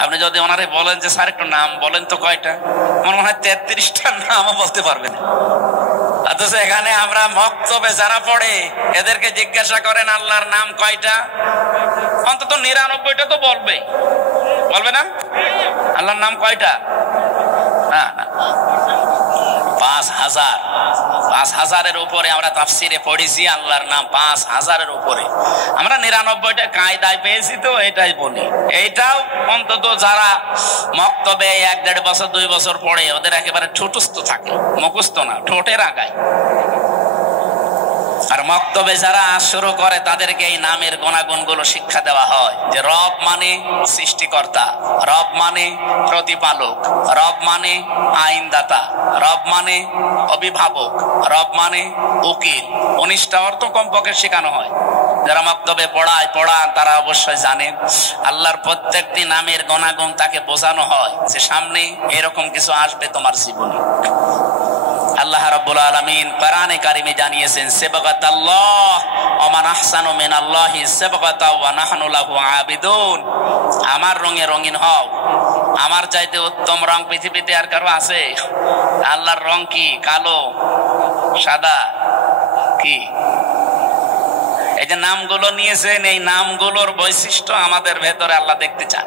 আপনি যদি ওনারে বলেন যে স্যার একটু নাম বলেন তো কয়টা, আমার মনে হয় 33টা নামও বলতে পারবেন। অথচ এখানে আমরা মক্তবে যারা পড়ে এদেরকে জিজ্ঞাসা করেন আল্লাহর নাম কয়টা, অন্তত 99টা তো বলবে, বলবে না? আল্লাহর নাম কয়টা? না, 5,000। 5,000-এর উপরে আমরা তাফসিরে পড়েছি আল্লাহর নাম, 5,000-এর উপরে। আমরা 99টা কায়দায় পেয়েছি, তো এটাই বলি। এইটাও অন্তত যারা মক্তবে 1-1.5 বছর 2 বছর পড়ে, ওদের একেবারে ঠোঁটস্থ থাকে, মুখস্থ না, ঠোঁটের আগায়। আর মক্তবে যারা শুরু করে তাদেরকে এই নামের গুণাগুণগুলো শিক্ষা দেওয়া হয়, যে রব মানে সৃষ্টিকর্তা, রব মানে প্রতিপালক, রব মানে আইনদাতা, রব মানে অভিভাবক, রব মানে উকিল। 19টা অর্থ কমপক্ষে শেখানো হয়। যারা মক্তবে পড়ান তারা অবশ্যই জানেন আল্লাহর প্রত্যেকটি নামের গুণাগুণ তাকে বোঝানো হয়, যে সামনে এরকম কিছু আসবে তোমার জীবনে। আল্লাহ রাব্বুল আলামিন কোরআনে কারিমে জানিয়েছেন, সিবগাতাল্লাহ ওয়া মান আহসানু মিনাল্লাহি সিবগাতা ওয়া নাহনু লাহু আবিদুন। আমার রঙে রঙিন হও, আমার চাইতে উত্তম রং পৃথিবীতে আর কারো আছে? আল্লাহর রং কি? কালো, সাদা, কি? এই যে নামগুলো নিয়েছেন, এই নামগুলোর বৈশিষ্ট্য আমাদের ভেতরে আল্লাহ দেখতে চান।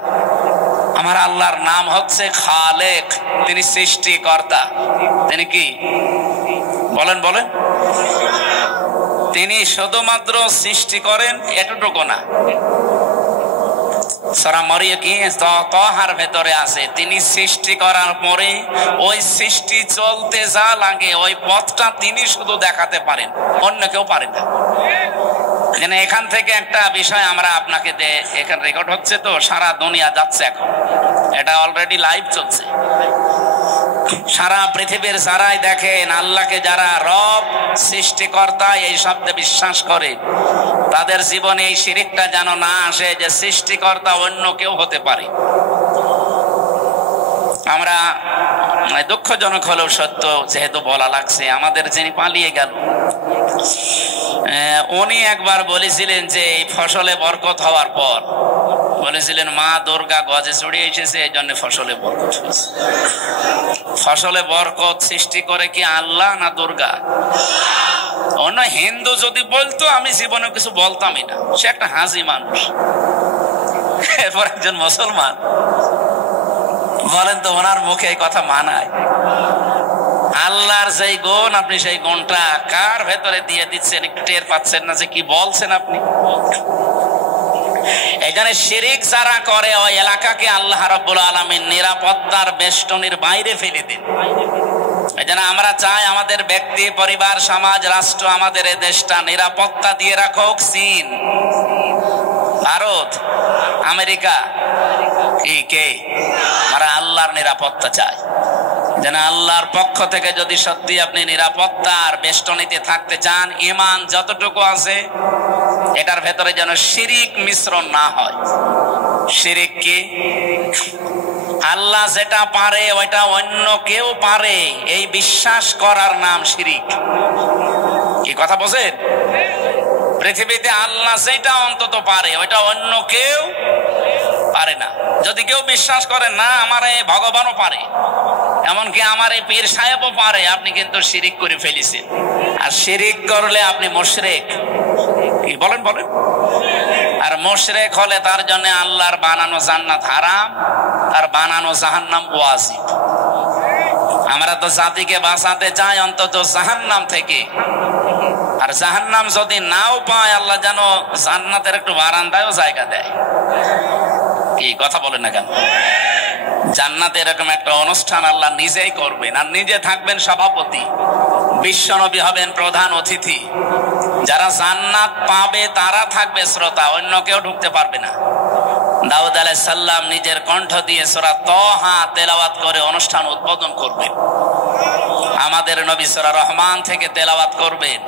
আমার আল্লাহর নাম হচ্ছে খালেক, তিনি সৃষ্টিকর্তা। তিনি কি? বলেন বলেন। তিনি শুধুমাত্র সৃষ্টি করেন এতটুকু না, সূরা মারিয়াম কি তাহার ভেতরে আছে, তিনি সৃষ্টি করার পরে ওই সৃষ্টি চলতে যা লাগে ওই পথটা তিনি শুধু দেখাতে পারেন, অন্য কেউ পারে না। এখান থেকে একটা বিষয় আমরা আপনাকে এখানে রেকর্ড হচ্ছে, তো সারা দুনিয়া যাচ্ছে এখন, এটা অলরেডি লাইভ চলছে। সারা পৃথিবীর যারাই দেখেন আল্লাহকে, যারা রব সৃষ্টিকর্তা এই শব্দে বিশ্বাস করে, তাদের জীবনে এই শিরকটা যেন না আসে যে সৃষ্টিকর্তা অন্য কেউ হতে পারে। আমরা দুঃখজনক হলেও সত্য, যেহেতু বলা লাগছে, আমাদের যিনি পালিয়ে গেল উনি একবার বলেছিলেন যে এই ফসলে বরকত হওয়ার পর বলেছিলেন, মা দুর্গা গজে চড়িয়ে এসেছে, এই জন্য ফসলে বরকত হয়েছে। ফসলে বরকত সৃষ্টি করে কি আল্লাহ না দুর্গা? অন্য হিন্দু যদি বলতো আমি জীবনে কিছু বলতামই না, সে একটা হাজি মানুষ। এরপর একজন মুসলমান বলেন তো, ওনার মুখে এই কথা মানায়? আল্লাহর যেই গুণ, আপনি সেই গুণটা কার ভেতরে দিয়ে দিচ্ছেন, টের পাচ্ছেন না যে কি বলছেন আপনি। এখানে শিরিক যারা করে ওই এলাকাকে আল্লাহ রাব্বুল আলামিন নিরাপত্তার বেষ্টনীর বাইরে ফেলে দেন। এজন্য আমরা চাই আমাদের ব্যক্তি, পরিবার, সমাজ, রাষ্ট্র, আমাদের এই দেশটা নিরাপত্তা দিয়ে রাখুক চীন, ভারত, আমেরিকা, কে? আমরা আল্লাহর নিরাপত্তা চাই। যেন আল্লাহর পক্ষ থেকে যদি সত্যি আপনি নিরাপত্তার বেষ্টনীতে থাকতে চান, ঈমান যতটুকু আছে এটার ভেতরে যেন শিরিক মিশ্রণ না হয়। শিরিক কি? আল্লাহ যেটা পারে ওইটা অন্য কেউ পারে, এই বিশ্বাস করার নাম শিরিক। কি কথা বলেন? পৃথিবীতে আল্লাহ যেটা অন্তত পারে ওইটা অন্য কেউ পারে না। যদি কেউ বিশ্বাস করে না আমার এই ভগবানও পারে, এমনকি আমার এই পীর সাহেবও পারে, আপনি কিন্তু শিরিক করে ফেলেছেন। আর শিরিক করলে আপনি মুশরিক। কি বলেন বলেন? আর মুশরিক হলে তার জন্য আল্লাহর বানানো জান্নাত হারাম, আর বানানো জাহান্নাম ওয়াজিব। আমরা তো জাতিকে বাঁচাতে চাই অন্তত জাহান্নাম থেকে। আর জাহান্নাম যদি নাও পায়, আল্লাহ যেন জান্নাতের একটু বারান্দায়ও জায়গা দেয়। কি কথা বলেন না কেন? জান্নাতে এরকম একটা অনুষ্ঠান আল্লাহ নিজেই করবেন, আর নিজে থাকবেন সভাপতি, বিশ্বনবী হবেন প্রধান অতিথি। যারা জান্নাত পাবে তারা থাকবে শ্রোতা, অন্য কেউ ঢুকতে পারবে না। দাউদ আলাইহিস সালাম নিজের কণ্ঠ দিয়ে সূরা তাহা তেলাওয়াত করে অনুষ্ঠান উদ্বোধন করবেন। আমাদের নবী সূরা রহমান থেকে তেলাওয়াত করবেন।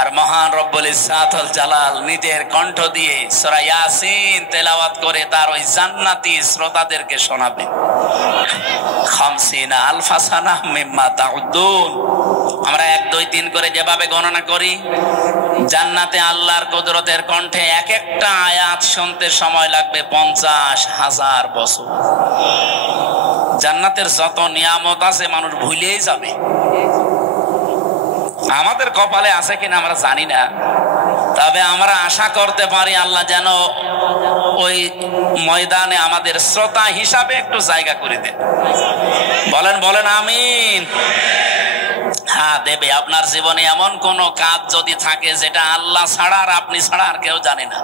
আর মহান রব্বুল ইজ্জাত ওয়াল জালাল নিজের কণ্ঠ দিয়ে সূরা ইয়াসিন তেলাওয়াত করে তার ওই জান্নাতি শ্রোতাদেরকে শোনাবেন। 50 আলফা সানা মিম্মা তাউদ্দুন। আমরা 1 2 3 করে যেভাবে গণনা করি, জান্নাতে আল্লাহর কুদরতের কণ্ঠে এক একটা আয়াত শুনতে সময় লাগবে 50,000 বছর। জান্নাতের যত নিয়ামত আছে মানুষ ভুলেই যাবে। আমাদের কপালে আছে কিনা আমরা জানি না, তবে আমরা আশা করতে পারি আল্লাহ যেন ওই ময়দানে আমাদের শ্রোতা হিসাবে একটু জায়গা করে দেন। বলেন বলেন আমিন। হ্যাঁ দেবে। আপনার জীবনে এমন কোন কাজ যদি থাকে যেটা আল্লাহ ছাড়া আর আপনি ছাড়া আর কেউ জানে না,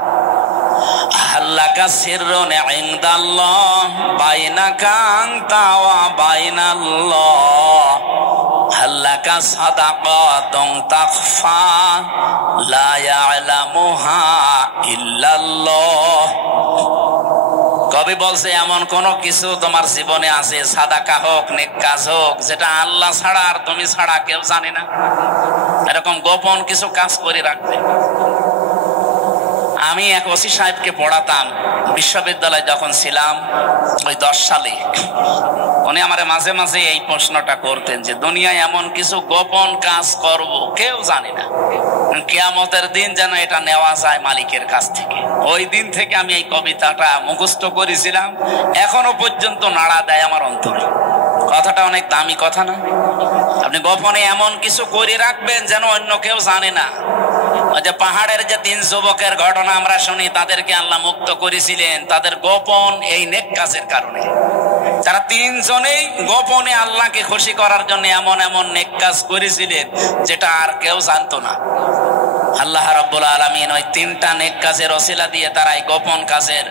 আল্লাহকা সিররুন ইনদাল্লাহ বাইনাকা আনতা ওয়া বাইনাল্লাহ, আল্লাহকা সাদাকাতুন তাখফা লা ইয়ালামুহা ইল্লাল্লাহ। কবি বলছে এমন কোন কিছু তোমার জীবনে আছে, সাদাকা হোক নেক কাজ হোক, যেটা আল্লাহ ছাড়া আর তুমি ছাড়া কেউ জানে না। এরকম গোপন কিছু কাজ করে রাখবে। আমি এক ওসি সাহেবকে পড়াতাম বিশ্ববিদ্যালয়ে যখন ছিলাম, ওই 10 সালে। উনি আমারে মাঝে মাঝে এই প্রশ্নটা করতেন যে দুনিয়ায় এমন কিছু গোপন কাজ করব কেউ জানে না, কিয়ামতের দিন যেন এটা নেওয়া যায় মালিকের কাছ থেকে। ওই দিন থেকে আমি এই কবিতাটা মুখস্থ করেছিলাম, এখনো পর্যন্ত নাড়া দেয় আমার অন্তরে। কথাটা অনেক দামি কথা না? আপনি গোপনে এমন কিছু করে রাখবেন যেন অন্য কেউ জানে না। ওই যে পাহাড়ের যে 3 যুবকের ঘটনা আমরা শুনি, তাদেরকে আল্লাহ মুক্ত করেছিলেন তাদের গোপন এই নেক কাজের কারণে। তারা 3 জনেই গোপনে আল্লাহকে খুশি করার জন্য এমন এমন নেক কাজ করেছিলেন যেটা আর কেউ জানতো না। আল্লাহ রাব্বুল আলামিন ওই 3টা নেক কাজের ওসিলা দিয়ে তারা এই গোপন কাজের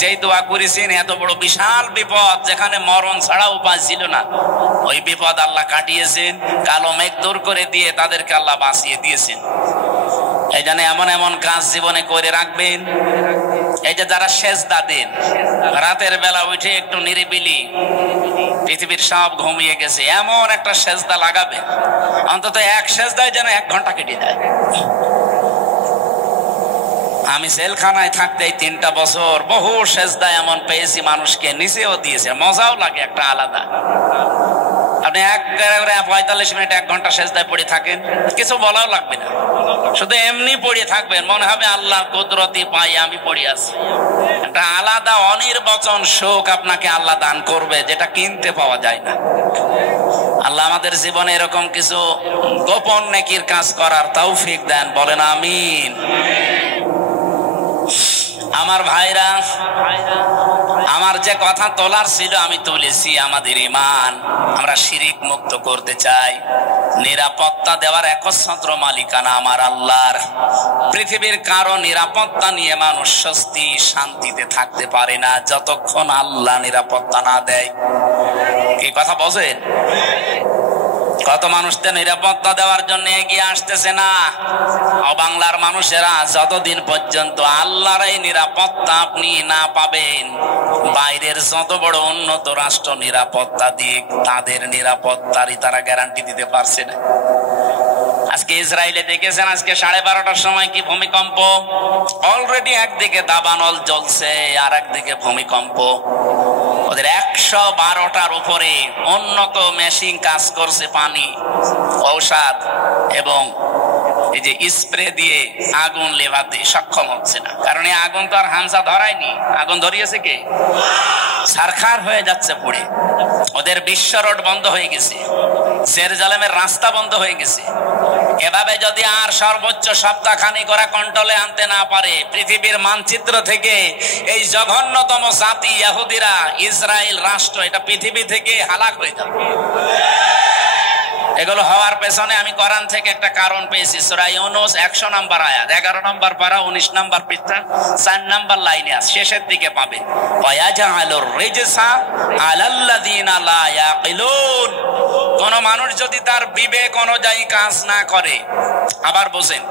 যেই দোয়া করেছেন, এত বড় বিশাল বিপদ যেখানে মরণ ছাড়া উপায় ছিল না, ওই বিপদ আল্লাহ কাটিয়েছেন, কালো মেঘ দূর করে দিয়ে তাদেরকে আল্লাহ বাঁচিয়ে দিয়েছেন। এই জন্য এমন এমন কাজ জীবনে করে রাখবেন। এই যে যারা সেজদা দেন, রাতের বেলা উঠে একটু নিরিবিলি, পৃথিবীর সব ঘুমিয়ে গেছে, এমন একটা সেজদা লাগাবে, অন্তত এক সেজদায় যেন 1 ঘন্টা কেটে যায়। আমি জেলখানায় থাকতে 3টা বছর বহু সেজদা এমন পেয়েছি, মানুষকে নিচেও দিয়েছে, মজাও লাগে একটা আলাদা। আপনি 45 মিনিট 1 ঘন্টা সেজদায় পড়ে থাকেন, কিছু বলাও লাগবে না, শুধু এমনি পড়ে থাকবেন, মনে হবে আল্লাহর কুদরতি পাই আমি পড়ে আছি। একটা আলাদা অনির্বচন সুখ আপনাকে আল্লাহ দান করবে, যেটা কিনতে পাওয়া যায় না। আল্লাহ আমাদের জীবনে এরকম কিছু গোপন নেকির কাজ করার তৌফিক দেন, বলেন আমিন। আমার ভাইরা, আমার যে কথা তোলার ছিল আমি তুলেছি। আমাদের ঈমান আমরা শিরিক মুক্ত করতে চাই। নিরাপত্তা দেওয়ার একচ্ছত্র মালিকানা আমার আল্লাহর। পৃথিবীর কারো নিরাপত্তা নিয়ে মানুষ স্বস্তি শান্তিতে থাকতে পারে না যতক্ষণ আল্লাহ নিরাপত্তা না দেয়। কি কথা বলেন? কত মানুষকে নিরাপত্তা দেওয়ার জন্য এগিয়ে আসতেছে না। বাংলার মানুষেরা যতদিন পর্যন্ত আল্লাহর এই নিরাপত্তা আপনি না পাবেন, বাইরের যত বড় উন্নত রাষ্ট্র নিরাপত্তা দিক, তাদের নিরাপত্তারই তারা গ্যারান্টি দিতে পারছে না। আজকে ইসরায়েলে দেখেছেন, আজকে 12:30টার সময় কি ভূমিকম্প। অলরেডি একদিকে দাবানল জ্বলছে, আর একদিকে ভূমিকম্প। ওদের 112টার উপরে উন্নত মেশিন কাজ করছে, পানি, ঔষধ এবং এই যে স্প্রে দিয়ে আগুন লেভাতে সক্ষম হচ্ছে না। কারণ এই আগুন তো আর হামসা ধরায়নি, আগুন ধরিয়েছে কে? সারখার হয়ে যাচ্ছে পুড়ে। ওদের বিশ্ব রোড বন্ধ হয়ে গেছে, জেরুজালেমের রাস্তা বন্ধ হয়ে গেছে। এভাবে যদি আর সর্বোচ্চ সপ্তাহখানেক ওরা কন্ট্রোলে আনতে না পারে, পৃথিবীর মানচিত্র থেকে এই জঘন্যতম জাতি ইহুদিরা, ইসরায়েল রাষ্ট্র, এটা পৃথিবী থেকে হালাক হয়ে যাবে। এগুলো হওয়ার পেছনে আমি কোরআন থেকে একটা কারণ পেয়েছি। সূরা ইউনূস 100 নম্বর আয়াত, 11 নম্বর পারা, 19 নম্বর পৃষ্ঠা, 4 নম্বর লাইনে আছে, শেষের দিকে পাবে। ওয়ায়াজআলুর রিজসা আলাল্লাযিনা লা ইয়াকিলুন। কোন মানুষ যদি তার বিবেক অনুযায়ী কাজ না করে, আবার বলেন,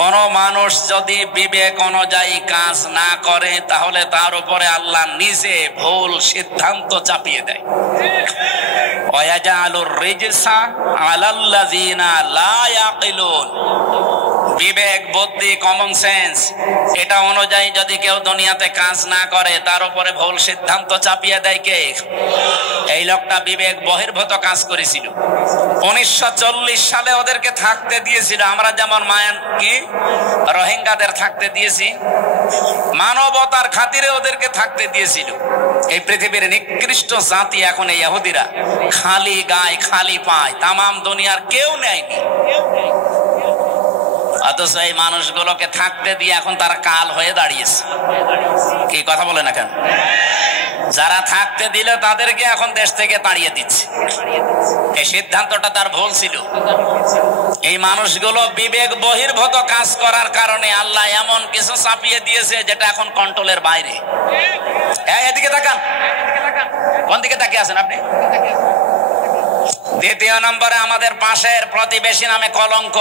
কোন মানুষ যদি বিবেক অনুযায়ী কাজ না করে, তাহলে তার উপরে আল্লাহ নিজে ভুল সিদ্ধান্ত চাপিয়ে দেয়। ওয়ায়াজআলুর রিজসা আলাল্লাযিনা লা ইয়াকিলুন। বিবেক, বুদ্ধি, কমন সেন্স, এটা অনুযায়ী যদি কেউ দুনিয়াতে কাজ না করে, তার উপরে ভুল সিদ্ধান্ত চাপিয়ে দেয় কে? এই লোকটা বিবেক বহির্ভূত কাজ করেছিল। 1940 সালে ওদেরকে থাকতে দিয়েছিল, আমরা যেমন রোহিঙ্গাদের থাকতে দিয়েছি, মানবতার খাতিরে ওদেরকে থাকতে দিয়েছিল। এই পৃথিবীর নিকৃষ্ট জাতি এখন এই ইহুদিরা, খালি গায় খালি পায়, তামাম দুনিয়ার কেউ নেয়নি। অথচ এই মানুষগুলোকে থাকতে দিয়ে এখন তারা কাল হয়ে দাঁড়িয়েছে। কি কথা বলে না কেন? যারা থাকতে দিল তাদেরকে এখন দেশ থেকে তাড়িয়ে দিচ্ছে। এই সিদ্ধান্তটা তার ভুল ছিল। এই মানুষগুলো বিবেক বহির্ভূত কাজ করার কারণে আল্লাহ এমন কিছু চাপিয়ে দিয়েছে যেটা এখন কন্ট্রোলের বাইরে। এদিকে তাকান, কোন দিকে তাকিয়ে আছেন আপনি? দ্বিতীয় নম্বরে আমাদের পাশের প্রতিবেশী নামে কলঙ্ক।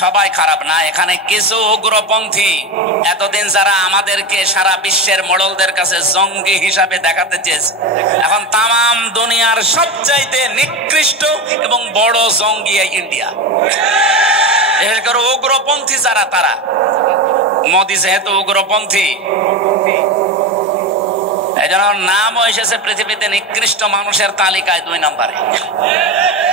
সবাই খারাপ না, এখানে কিছু উগ্রপন্থী এতদিন যারা আমাদেরকে সারা বিশ্বের মোড়লদের কাছে জঙ্গি হিসাবে দেখাতে চেয়েছে, এখন তাম দুনিয়ার সবচাইতে নিকৃষ্ট এবং বড় জঙ্গি ইন্ডিয়া। বিশেষ করে উগ্রপন্থী যারা, তারা মোদী যেহেতু উগ্রপন্থী, এই জন্য নামও এসেছে পৃথিবীতে নিকৃষ্ট মানুষের তালিকায় 2 নম্বরে।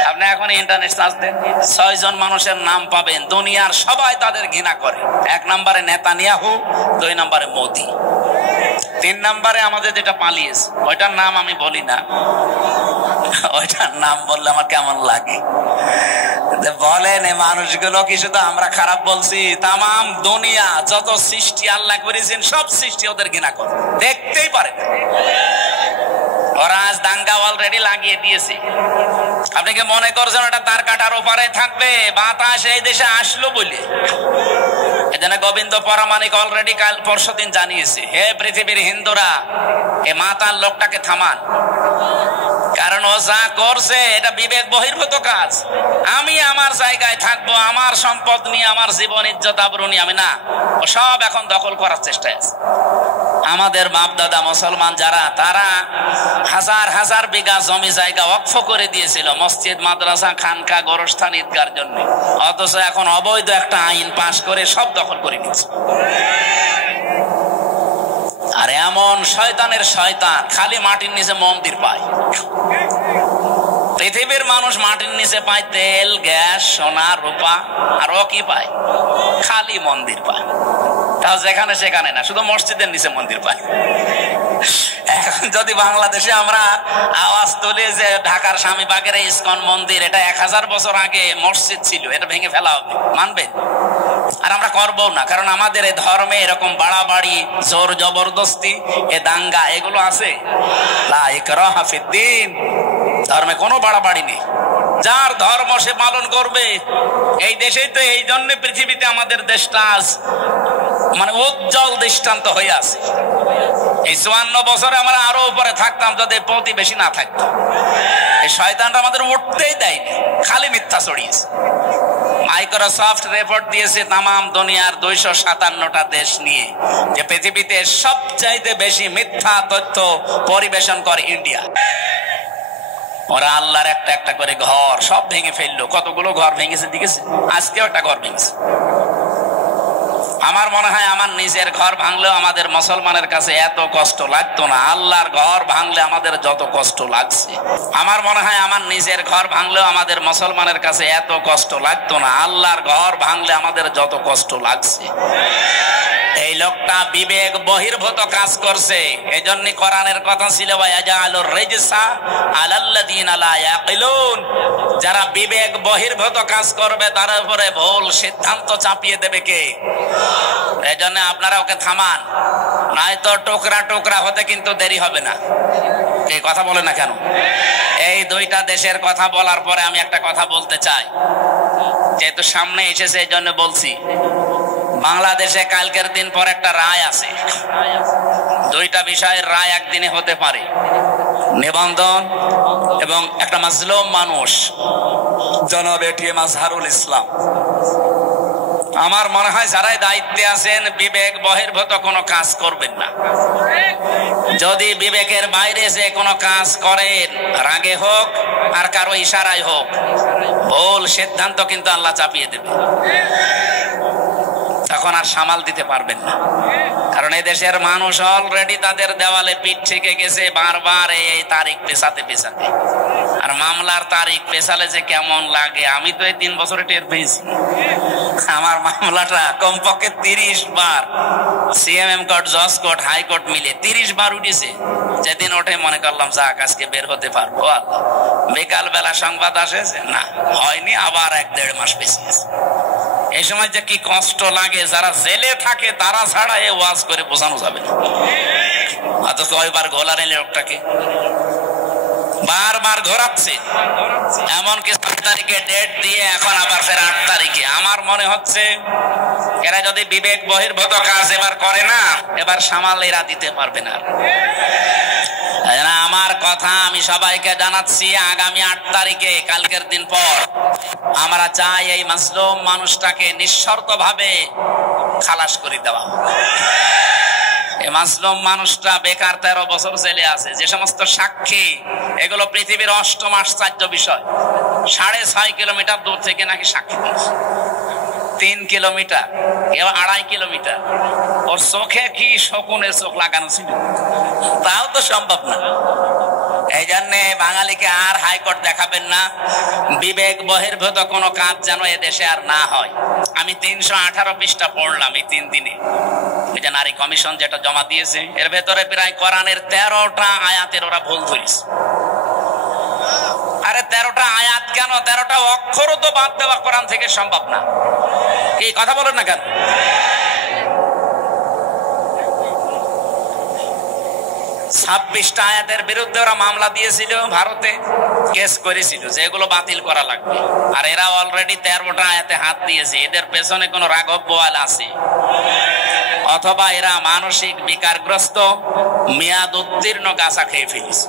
আপনি এখন ইন্টারনেট সার্চ দেন, 6 জন মানুষের নাম পাবেন, দুনিয়ার সবাই তাদের ঘৃণা করে। 1 নম্বরে নেতানিয়াহু, 2 নম্বরে মোদি, 3 নম্বরে আমাদের যেটা পালিয়েছে, ওইটার নাম আমি বলি না, ওইটার নাম বললে আমার কেমন লাগে। বলেন এই মানুষগুলো কি শুধু আমরা খারাপ বলছি? তাম দুনিয়া যত সৃষ্টি আল্লাহ করেছেন সব সৃষ্টি ওদের ঘৃণা করে, দেখতেই পারে না। ওরা আজ দাঙ্গা অলরেডি লাগিয়ে দিয়েছে। আপনি কি মনে করছেন ওটা তার কাটার ওপারে থাকবে? বাতাস এই দেশে আসলো বলে। এজন্য গোবিন্দ পরামানিক অলরেডি কাল পরশু দিন জানিয়েছে, হে পৃথিবীর হিন্দুরা, এ মাতাল লোকটাকে থামান, কারণ ও যা করছে এটা বিবেক বহির্ভূত কাজ। আমি আমার জায়গায় থাকবো, আমার সম্পদ নিয়ে, আমার জীবন ইজ্জত আবরু নিয়ে আমি না, ও সব এখন দখল করার চেষ্টায় আছে। আমাদের বাপ দাদা মুসলমান যারা, তারা হাজার হাজার বিঘা জমি জায়গা ওয়াকফ করে দিয়েছিল মসজিদ, মাদ্রাসা, খানকা, গোরস্থান, ঈদগার জন্য। অথচ এখন অবৈধ একটা আইন পাশ করে সব দখল করে নিচ্ছে। আর এমন শয়তানের শয়তান খালি মাটির নিচে মন্দির পায়। পৃথিবীর মানুষ মাটির নিচে পায় তেল, গ্যাস, সোনা, রূপা, আর ও কি পায়? খালি মন্দির পায়। তাও যেখানে সেখানে না, শুধু মসজিদের নিচে মন্দির পায়। এখন যদি বাংলাদেশে আমরা আওয়াজ তুলি যে ঢাকার স্বামীবাগের ইসকন মন্দির, এটা 1000 বছর আগে মসজিদ ছিল, এটা ভেঙে ফেলা হবে, মানবে? আর আমরা করবো না, কারণ আমাদের এই ধর্মে এরকম বাড়াবাড়ি, জোর জবরদস্তি, এ দাঙ্গা, এগুলো আছে। লা ইকরাহা ফিদ্দিন, ধর্মে কোনো বাড়াবাড়ি নেই, যার ধর্ম সে পালন করবে। এই দেশেই তো এই জন্য পৃথিবীতে আমাদের দেশটা মানে উজ্জ্বল দৃষ্টান্ত হয়ে আছে। এই 54 বছরে আমরা আরো উপরে থাকতাম যদি প্রতিবেশী না থাকতো। এই শয়তানটা আমাদের উঠতেই দেয়নি, খালি মিথ্যা ছড়িয়েছে। মাইক্রোসফট রিপোর্ট দিয়েছে তাম দুনিয়ার 257টা দেশ নিয়ে, যে পৃথিবীতে সবচাইতে বেশি মিথ্যা তথ্য পরিবেশন করে ইন্ডিয়া। ওরা আল্লাহর একটা একটা করে ঘর সব ভেঙে ফেললো। কতগুলো ঘর ভেঙেছে দেখেছে? আজকেও একটা ঘর ভেঙেছে। আমার মনে হয় আমার নিজের ঘর ভাঙলেও আমাদের মুসলমানের কাছে এত কষ্ট লাগতো না, আল্লাহর ঘর ভাঙলে আমাদের যত কষ্ট লাগছে। আমার মনে হয় আমার নিজের ঘর ভাঙলেও আমাদের মুসলমানের কাছে এত কষ্ট লাগতো না, আল্লাহর ঘর ভাঙলে আমাদের যত কষ্ট লাগছে। এই লোকটা বিবেক বহির্ভূত কাজ করছে। এই জন্য কোরআনের কথা ছিল, ওয়ায়াজালুর রিজসা আলাল্লাযিনা লা ইয়াকিলুন, যারা বিবেক বহির্ভূত কাজ করবে তার উপরে ভুল সিদ্ধান্ত চাপিয়ে দেবে কে? এই জন্য আপনারা ওকে থামান, নয়তো টুকরা টুকরা হতে কিন্তু দেরি হবে না। এই কথা বলে না কেন? এই 2টা দেশের কথা বলার পরে আমি একটা কথা বলতে চাই, যেহেতু সামনে এসেছে এই জন্য বলছি। বাংলাদেশে কালকের দিন পর একটা রায় আছে, 2টা বিষয়ের রায় একদিনে হতে পারে, নিবন্ধন এবং একটা মাজলুম মানুষ জনাব এটিএম আজহারুল ইসলাম। আমার মনে হয় যারাই দায়িত্বে আছেন বিবেক বহির্ভূত কোনো কাজ করবেন না। যদি বিবেকের বাইরে যে কোনো কাজ করেন, রাগে হোক আর কারো ইশারায় হোক, ভুল সিদ্ধান্ত কিন্তু আল্লাহ চাপিয়ে দেবে। তখন আর সামাল দিতে পারবেন না, কারণ এই দেশের মানুষ অলরেডি তাদের দেওয়ালে পিঠ থেকে গেছে বারবার এই তারিখ পেছাতে পেছাতে। আর মামলার তারিখ পেছালে যে কেমন লাগে আমি তো এই 3 বছরে টের পেয়েছি। আমার মামলাটা কমপক্ষে 30 বার সিএমএম কোর্ট, জজ কোর্ট, হাইকোর্ট মিলে 30 বার উঠেছে। যেদিন ওঠে মনে করলাম যাক আজকে বের হতে পারবো। আল্লাহ, বিকাল বেলা সংবাদ আসে না হয়নি, আবার 1-1.5 মাস পেছিয়েছে। এই সময় যে কি কষ্ট লাগে, যারা জেলে থাকে তারা ছাড়া এ ওয়াজ করে বোঝানো যাবে না। অথচ কয়বার ঘোলার লোকটাকে বারবার ঘোরাচ্ছে, এমনকি 7 তারিখে ডেট দিয়ে এখন আবার ফের 8 তারিখে। আমার মনে হচ্ছে এরা যদি বিবেক বহির্ভূত কাজ এবার করে না, এবার সামাল এরা দিতে পারবে না। আমার কথা আমি সবাইকে জানাচ্ছি, আগামী 8 তারিখে, কালকের দিন পর আমরা চাই এই মাসলুম মানুষটাকে নিঃশর্ত ভাবে খালাস করে দেওয়া। এই মাসলুম মানুষটা বেকার 13 বছর জেলে আছে। যে সমস্ত সাক্ষী, এগুলো পৃথিবীর 8ম আশ্চর্য বিষয়। 6.5 কিলোমিটার দূর থেকে নাকি সাক্ষী পেয়েছে, 3 কিলোমিটার, কেউ 2.5 কিলোমিটার। ওর চোখে কি শকুনের চোখ লাগানো ছিল, তাও তো সম্ভব না। এই জন্য বাঙালিকে আর হাইকোর্ট দেখাবেন না, বিবেক বহির্ভূত কোনো কাজ যেন এ দেশে আর না হয়। আমি 318 পৃষ্ঠা পড়লাম এই 3 দিনে। এই যে নারী কমিশন যেটা জমা দিয়েছে, এর ভেতরে প্রায় কোরআনের 13টা আয়াতের ওরা ভুল ধরেছে। আরে 13টা আয়াত কেন, 13টা অক্ষরও তো বাদ দেওয়া কোরআন থেকে সম্ভব না। এই কথা বলেন না কেন? 26টা আয়াতের বিরুদ্ধে ওরা মামলা দিয়েছিল, ভারতে কেস করেছিল যে এগুলো বাতিল করা লাগবে। আর এরা অলরেডি 13টা আয়াতে হাত দিয়েছে। এদের পেছনে কোনো রাঘব বোয়াল আছে, অথবা এরা মানসিক বিকারগ্রস্ত, মেয়াদ উত্তীর্ণ গাঁজা খেয়ে ফেলিস।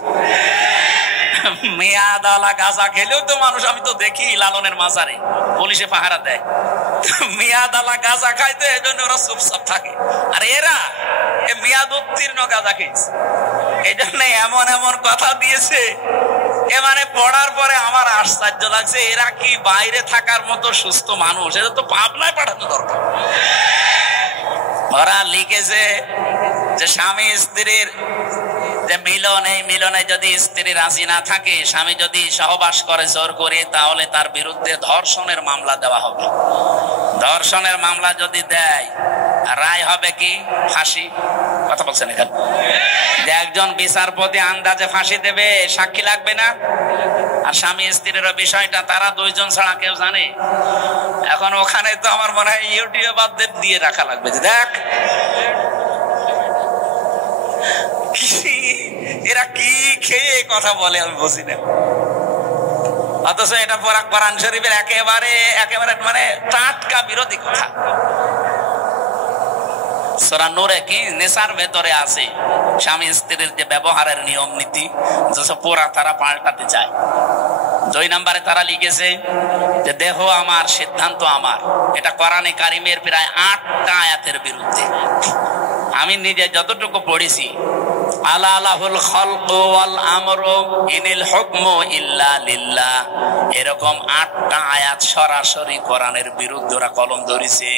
মেয়াদালা গাঁজা খেলেও তো মানুষ, আমি তো দেখি লালনের মাজারে পুলিশে পাহারা দেয়, মেয়াদালা গাঁজা খাইতে, এই জন্য ওরা চুপচাপ থাকে। আর এরা মেয়াদ উত্তীর্ণ গাঁজা খেয়েছে, এই জন্য এমন এমন কথা দিয়েছে। এ মানে পড়ার পরে আমার আশ্চর্য লাগছে, এরা কি বাইরে থাকার মতো সুস্থ মানুষ? এদের তো পাবনায় পাঠানো দরকার। ওরা লিখেছে যে স্বামী স্ত্রীর যে মিলন, এই মিলনে যদি স্ত্রী রাজি না থাকে, স্বামী যদি সহবাস করে জোর করে, তাহলে তার বিরুদ্ধে ধর্ষণের মামলা দেওয়া হবে। ধর্ষণের মামলা যদি দেয়, রায় হবে কি? ফাঁসি। কথা বলছেন এখানে? যে একজন বিচারপতি আন্দাজে ফাঁসি দেবে, সাক্ষী লাগবে না। আর স্বামী স্ত্রীর বিষয়টা তারা 2 জন ছাড়া কেউ জানে। এখন ওখানে তো আমার মনে হয় ইউটিউবারদের দিয়ে রাখা লাগবে, যে দেখ এরা কি খেয়ে কথা বলে আমি বুঝি না। অথচ এটা কোরআন শরীফের একেবারে মানে টাটকা বিরোধী কথা। সূরা নূরে কি নেশার ভেতরে আছে স্বামী স্ত্রীর যে ব্যবহারের নিয়ম নীতি, যেসব পুরা তারা পাল্টাতে চায়। 2 নম্বরে তারা লিখেছে যে দেহ আমার, সিদ্ধান্ত আমার। এটা কোরআনে কারিমের প্রায় 8টা আয়াতের বিরুদ্ধে। আমি নিজে যতটুকু পড়েছি, আলাহুল খালকু ওয়াল আমরু ইনিল হুকমু ইল্লা লিল্লাহ, এরকম 8টা আয়াত সরাসরি কোরআনের বিরুদ্ধে ওরা কলম ধরেছে।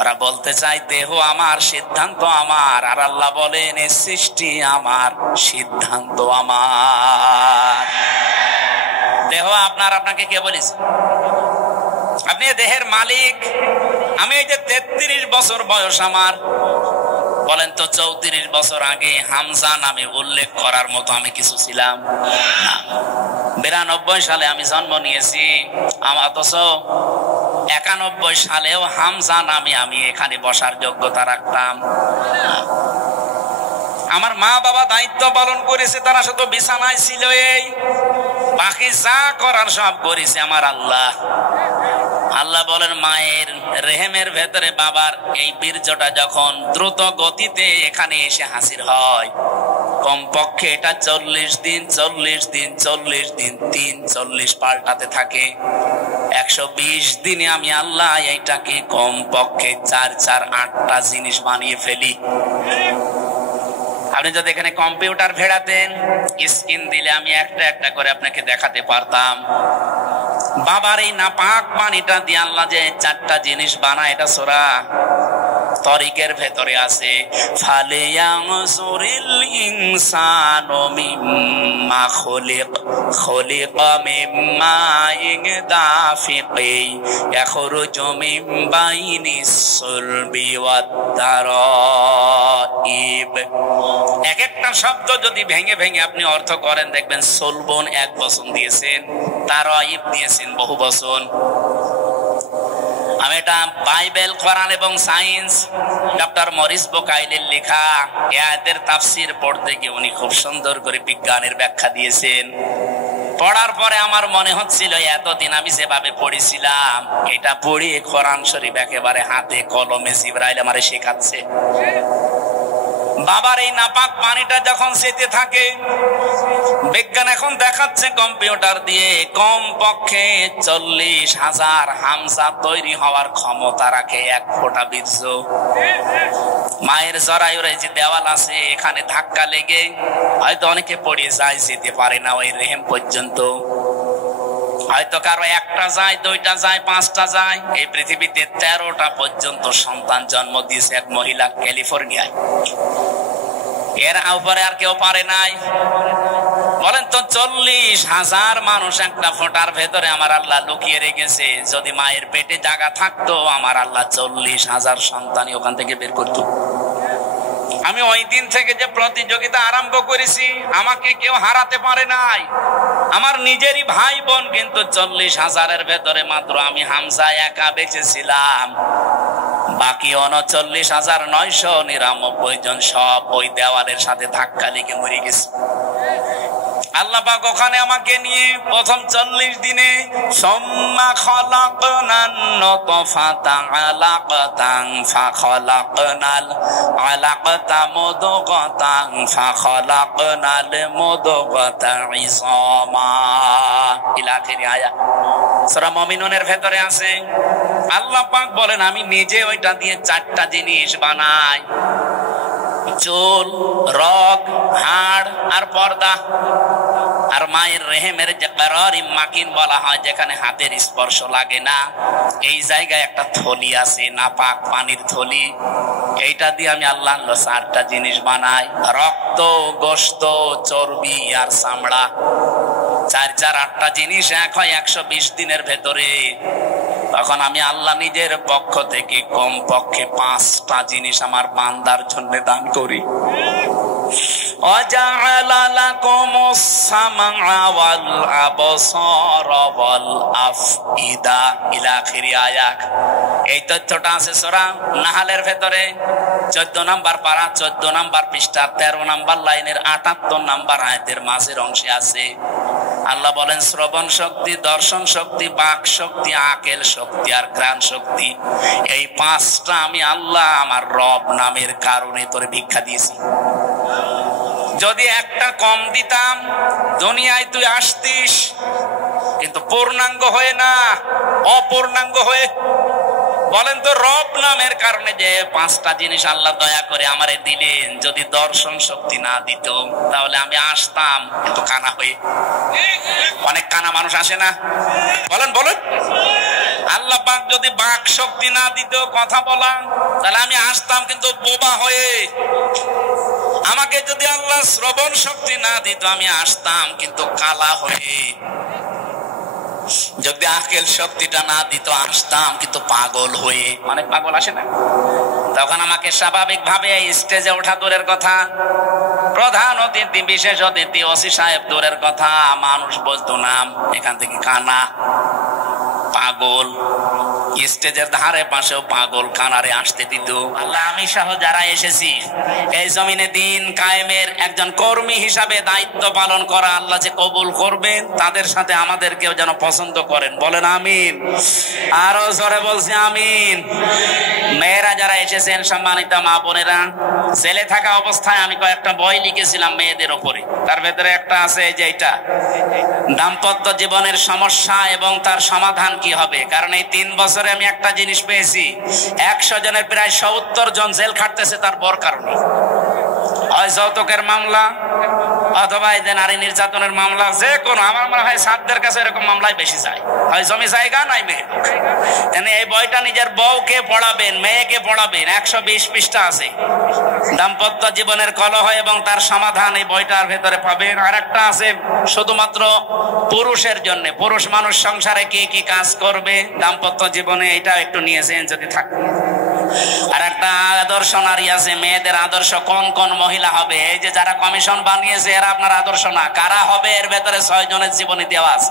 ওরা বলতে চায় দেহ আমার, সিদ্ধান্ত আমার। আর আল্লাহ বলেন এই সৃষ্টি আমার, সিদ্ধান্ত আমার। দেহ আপনার, আপনাকে কে বলেছে? আপনি দেহের মালিক। আমি এই যে 33 বছর বয়স আমার, বলেন তো 34 বছর আগে হামজা নামে উল্লেখ করার মতো আমি কিছু ছিলাম না। 92 সালে আমি জন্ম নিয়েছি, অথচ 91 সালেও হামজা নামে আমি এখানে বসার যোগ্যতা রাখতাম। আমার মা বাবা দায়িত্ব পালন করেছে, তারা শুধু বিছানায় ছিল, এই বাকি যা করার সব করেছে আমার আল্লাহ। আল্লাহ বলেন মায়ের রেহেমের ভেতরে বাবার এই বীর্যটা যখন দ্রুত গতিতে এখানে এসে হাজির হয়, কমপক্ষে এটা 40 দিন 40 দিন 40 দিন 40 পাল্টাতে থাকে। 120 দিনে আমি আল্লাহ এইটাকে কমপক্ষে 4 4 8টা জিনিস বানিয়ে ফেলি। আপনি যদি এখানে কম্পিউটার ভেড়াতেন, স্ক্রিন দিলে আমি একটা একটা করে আপনাকে দেখাতে পারতাম। বাবার এই নাপাক পানিটা দিয়ে আল্লাহ যে 4টা জিনিস বানায়, এটা সূরা তরিকের ভেতরে আছে। ফালিয়ানজুরিল ইনসানু মিম্মা খুলিক, খুলিকা মিম্মা দাফিকিন ইয়াখরুজু মিন বাইনিস সুলবি ওয়াত তারাইব। এক একটা শব্দ যদি ভেঙে ভেঙে আপনি অর্থ করেন, দেখবেন সুলবন 1 বচন দিয়েছেন, তারাইব দিয়েছেন বহু বচন। আমি এটা বাইবেল, কোরআন এবং সায়েন্স, ডক্টর মরিস বোকাইলের লেখা এই আয়াতের তাফসীর পড়তে গিয়ে উনি খুব সুন্দর করে বিজ্ঞানের ব্যাখ্যা দিয়েছেন। পড়ার পরে আমার মনে হচ্ছিল এতদিন আমি যেভাবে পড়েছিলাম, এটা পড়িয়ে কোরআন শরীফ একেবারে হাতে কলমে জিবরাইল আমারে শেখাচ্ছে। বাবার এই নাপাক পানিটা যখন সেতে থাকে, বিজ্ঞান এখন দেখাচ্ছে কম্পিউটার দিয়ে কম পক্ষে 40,000 হামজা তৈরি হওয়ার ক্ষমতা রাখে 1 ফোঁটা বীর্য। মায়ের জরায়ুর যে দেওয়াল আছে, এখানে ধাক্কা লেগে হয়তো অনেকে পড়ে যায়, যেতে পারে না ওই রেহেম পর্যন্ত। হয়তো কারো 1টা যায়, 2টা যায়, 5টা যায়। এই পৃথিবীতে 13টা পর্যন্ত সন্তান জন্ম দিয়েছে এক মহিলা ক্যালিফোর্নিয়ায়। এর উপরে আর কেউ পারে নাই। বলেন তো 40,000 মানুষ একটা ফোঁটার ভেতরে আমার আল্লাহ লুকিয়ে রেখেছে। যদি মায়ের পেটে জায়গা থাকতো, আমার আল্লাহ 40,000 সন্তানই ওখান থেকে বের করতো। আমি ওই দিন থেকে যে প্রতিযোগিতা আরম্ভ করেছি, আমাকে কেউ হারাতে পারে নাই। আমার নিজেরই ভাই বোন কিন্তু 40,000-এর ভেতরে মাত্র আমি হামজা একা বেঁচেছিলাম। বাকি 39,999 জন সব ওই দেওয়ালের সাথে ধাক্কা লেগে মরে গেছে। আল্লাহ পাক ওখানে আমাকে নিয়ে প্রথম 40 দিনে সুম্মা খালাকনান নুতফাতা আলাকাতান ফাখালাকনাল আলাকাতা মুদগাতান ফাখালাকনাল মুদগাতা ইযামা ইলা আখির আয়াত। সূরা মুমিনুনের ভেতরে আছে। আল্লাহ পাক বলেন আমি নিজে ওইটা দিয়ে 4টা জিনিস বানাই, চুল, রগ, হাড় আর পর্দা। আর মায়ের রেহেমের যে কারারি মাকিন বলা হয়, যেখানে হাতের স্পর্শ লাগে না, এই জায়গায় একটা থলি আছে, নাপাক পানির থলি। এইটা দিয়ে আমি আল্লাহ 4টা জিনিস বানাই, রক্ত, গোশত, চর্বি আর চামড়া। 8টা জিনিস এক হয় 120 দিনের ভেতরে। তখন আমি আল্লাহ নিজের পক্ষ থেকে কম পক্ষে 5টা জিনিস আমার বান্দার জন্য দান করি। ওয়াজআলা লাকুমুস সামআ ওয়াল আবসারা ওয়াল আফইদা ইলা আখির আয়াত। এই তথ্যটা আছে সূরা নাহলের ভেতরে 14 নম্বর পারা, 14 নম্বর পৃষ্ঠা, 13 নম্বর লাইনের 78 নম্বর আয়াতের মাঝের অংশে আছে। আল্লাহ বলেন শ্রবণ শক্তি, দর্শন শক্তি, বাক শক্তি, আকেল শক্তি আর ঘ্রাণ শক্তি, এই 5টা আমি আল্লাহ আমার রব নামের কারণে তোরে ভিক্ষা দিয়েছি। যদি একটা কম দিতাম, দুনিয়ায় তুই আসতিস কিন্তু পূর্ণাঙ্গ হয়ে না, অপূর্ণাঙ্গ হয়ে। বলেন তো রব নামের কারণে যে 5টা জিনিস আল্লাহ দয়া করে আমারে দিলেন, যদি দর্শন শক্তি না দিত তাহলে আমি আসতাম কিন্তু কানা হয়ে। অনেক কানা মানুষ আসে না? বলেন বলেন। আল্লাহ পাক যদি বাক শক্তি না দিত, কথা বলা, তাহলে আমি আসতাম কিন্তু বোবা হয়ে। আমাকে যদি আল্লাহ শ্রবণ শক্তি না দিত, আমি আসতাম কিন্তু কালা হয়ে। যদি আকেল শক্তিটা না দিত, আসতাম কিন্তু পাগল হয়ে। অনেক পাগল আসে না? তখন আমাকে স্বাভাবিক ভাবে স্টেজে ওঠা দূরের কথা, প্রধান অতিথি, বিশেষ অতিথি, ওসি সাহেব দূরের কথা, মানুষ বলতো নাম, এখান থেকে কানা, পাগল। স্টেজের ধারে পাশেও পাগল কানারে আসতে দিত। আল্লাহ আমি সহ যারা এসেছি এই জমিনে দিন কায়েমের একজন কর্মী হিসাবে দায়িত্ব পালন করা, আল্লাহ যে কবুল করবেন, তাদের সাথে আমাদেরকেও যেন পছন্দ করেন। বলেন আমিন। আরো জোরে বলছি আমিন। মেয়েরা যারা এসেছেন, সম্মানিত মা বোনেরা, জেলে থাকা অবস্থায় আমি কয়েকটা বই লিখেছিলাম মেয়েদের ওপরে। তার ভেতরে একটা আছে যে এটা দাম্পত্য জীবনের সমস্যা এবং তার সমাধান কি হবে। কারণ এই 3 বছরে আমি একটা জিনিস পেয়েছি, 100 জনের প্রায় 70 জন জেল খাটতেছে তার বর কারণে। হয় যৌতুকের মামলা অথবা এই যে নারী নির্যাতনের মামলা, যে কোনো, আমার মনে হয় ছাত্রদের কাছে এরকম মামলায় বেশি যায়, হয় জমি জায়গা নাই মেয়ে। এই বইটা নিজের বউকে পড়াবেন, মেয়েকে পড়াবেন, 120 পৃষ্ঠা আছে। দাম্পত্য জীবনের কলহ এবং তার সমাধান এই বইটার ভেতরে পাবেন। আর একটা আছে শুধুমাত্র পুরুষের জন্য, পুরুষ মানুষ সংসারে কি কি কাজ করবে দাম্পত্য জীবনে, এটা একটু নিয়েছেন যদি থাকে। আর একটা আদর্শ নারী আছে, মেয়েদের আদর্শ কোন কোন মহিলা হবে। এই যে যারা কমিশন বানিয়েছে এরা আপনার আদর্শ না, কারা হবে এর ভেতরে 6 জনের জীবনী দেওয়া আছে।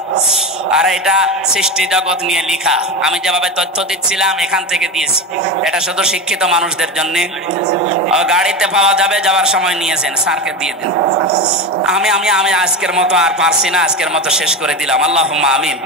আর এটা সৃষ্টি জগৎ নিয়ে লেখা, আমি যেভাবে তথ্য দিচ্ছিলাম এখান থেকে দিয়েছি। এটা শুধু শিক্ষিত মানুষদের জন্য। গাড়িতে পাওয়া যাবে, যাওয়ার সময় নিয়েছেন, স্যারকে দিয়ে দিন। আমি আজকের মতো আর পারছি না, আজকের মতো শেষ করে দিলাম। আল্লাহুম্মা আমিন।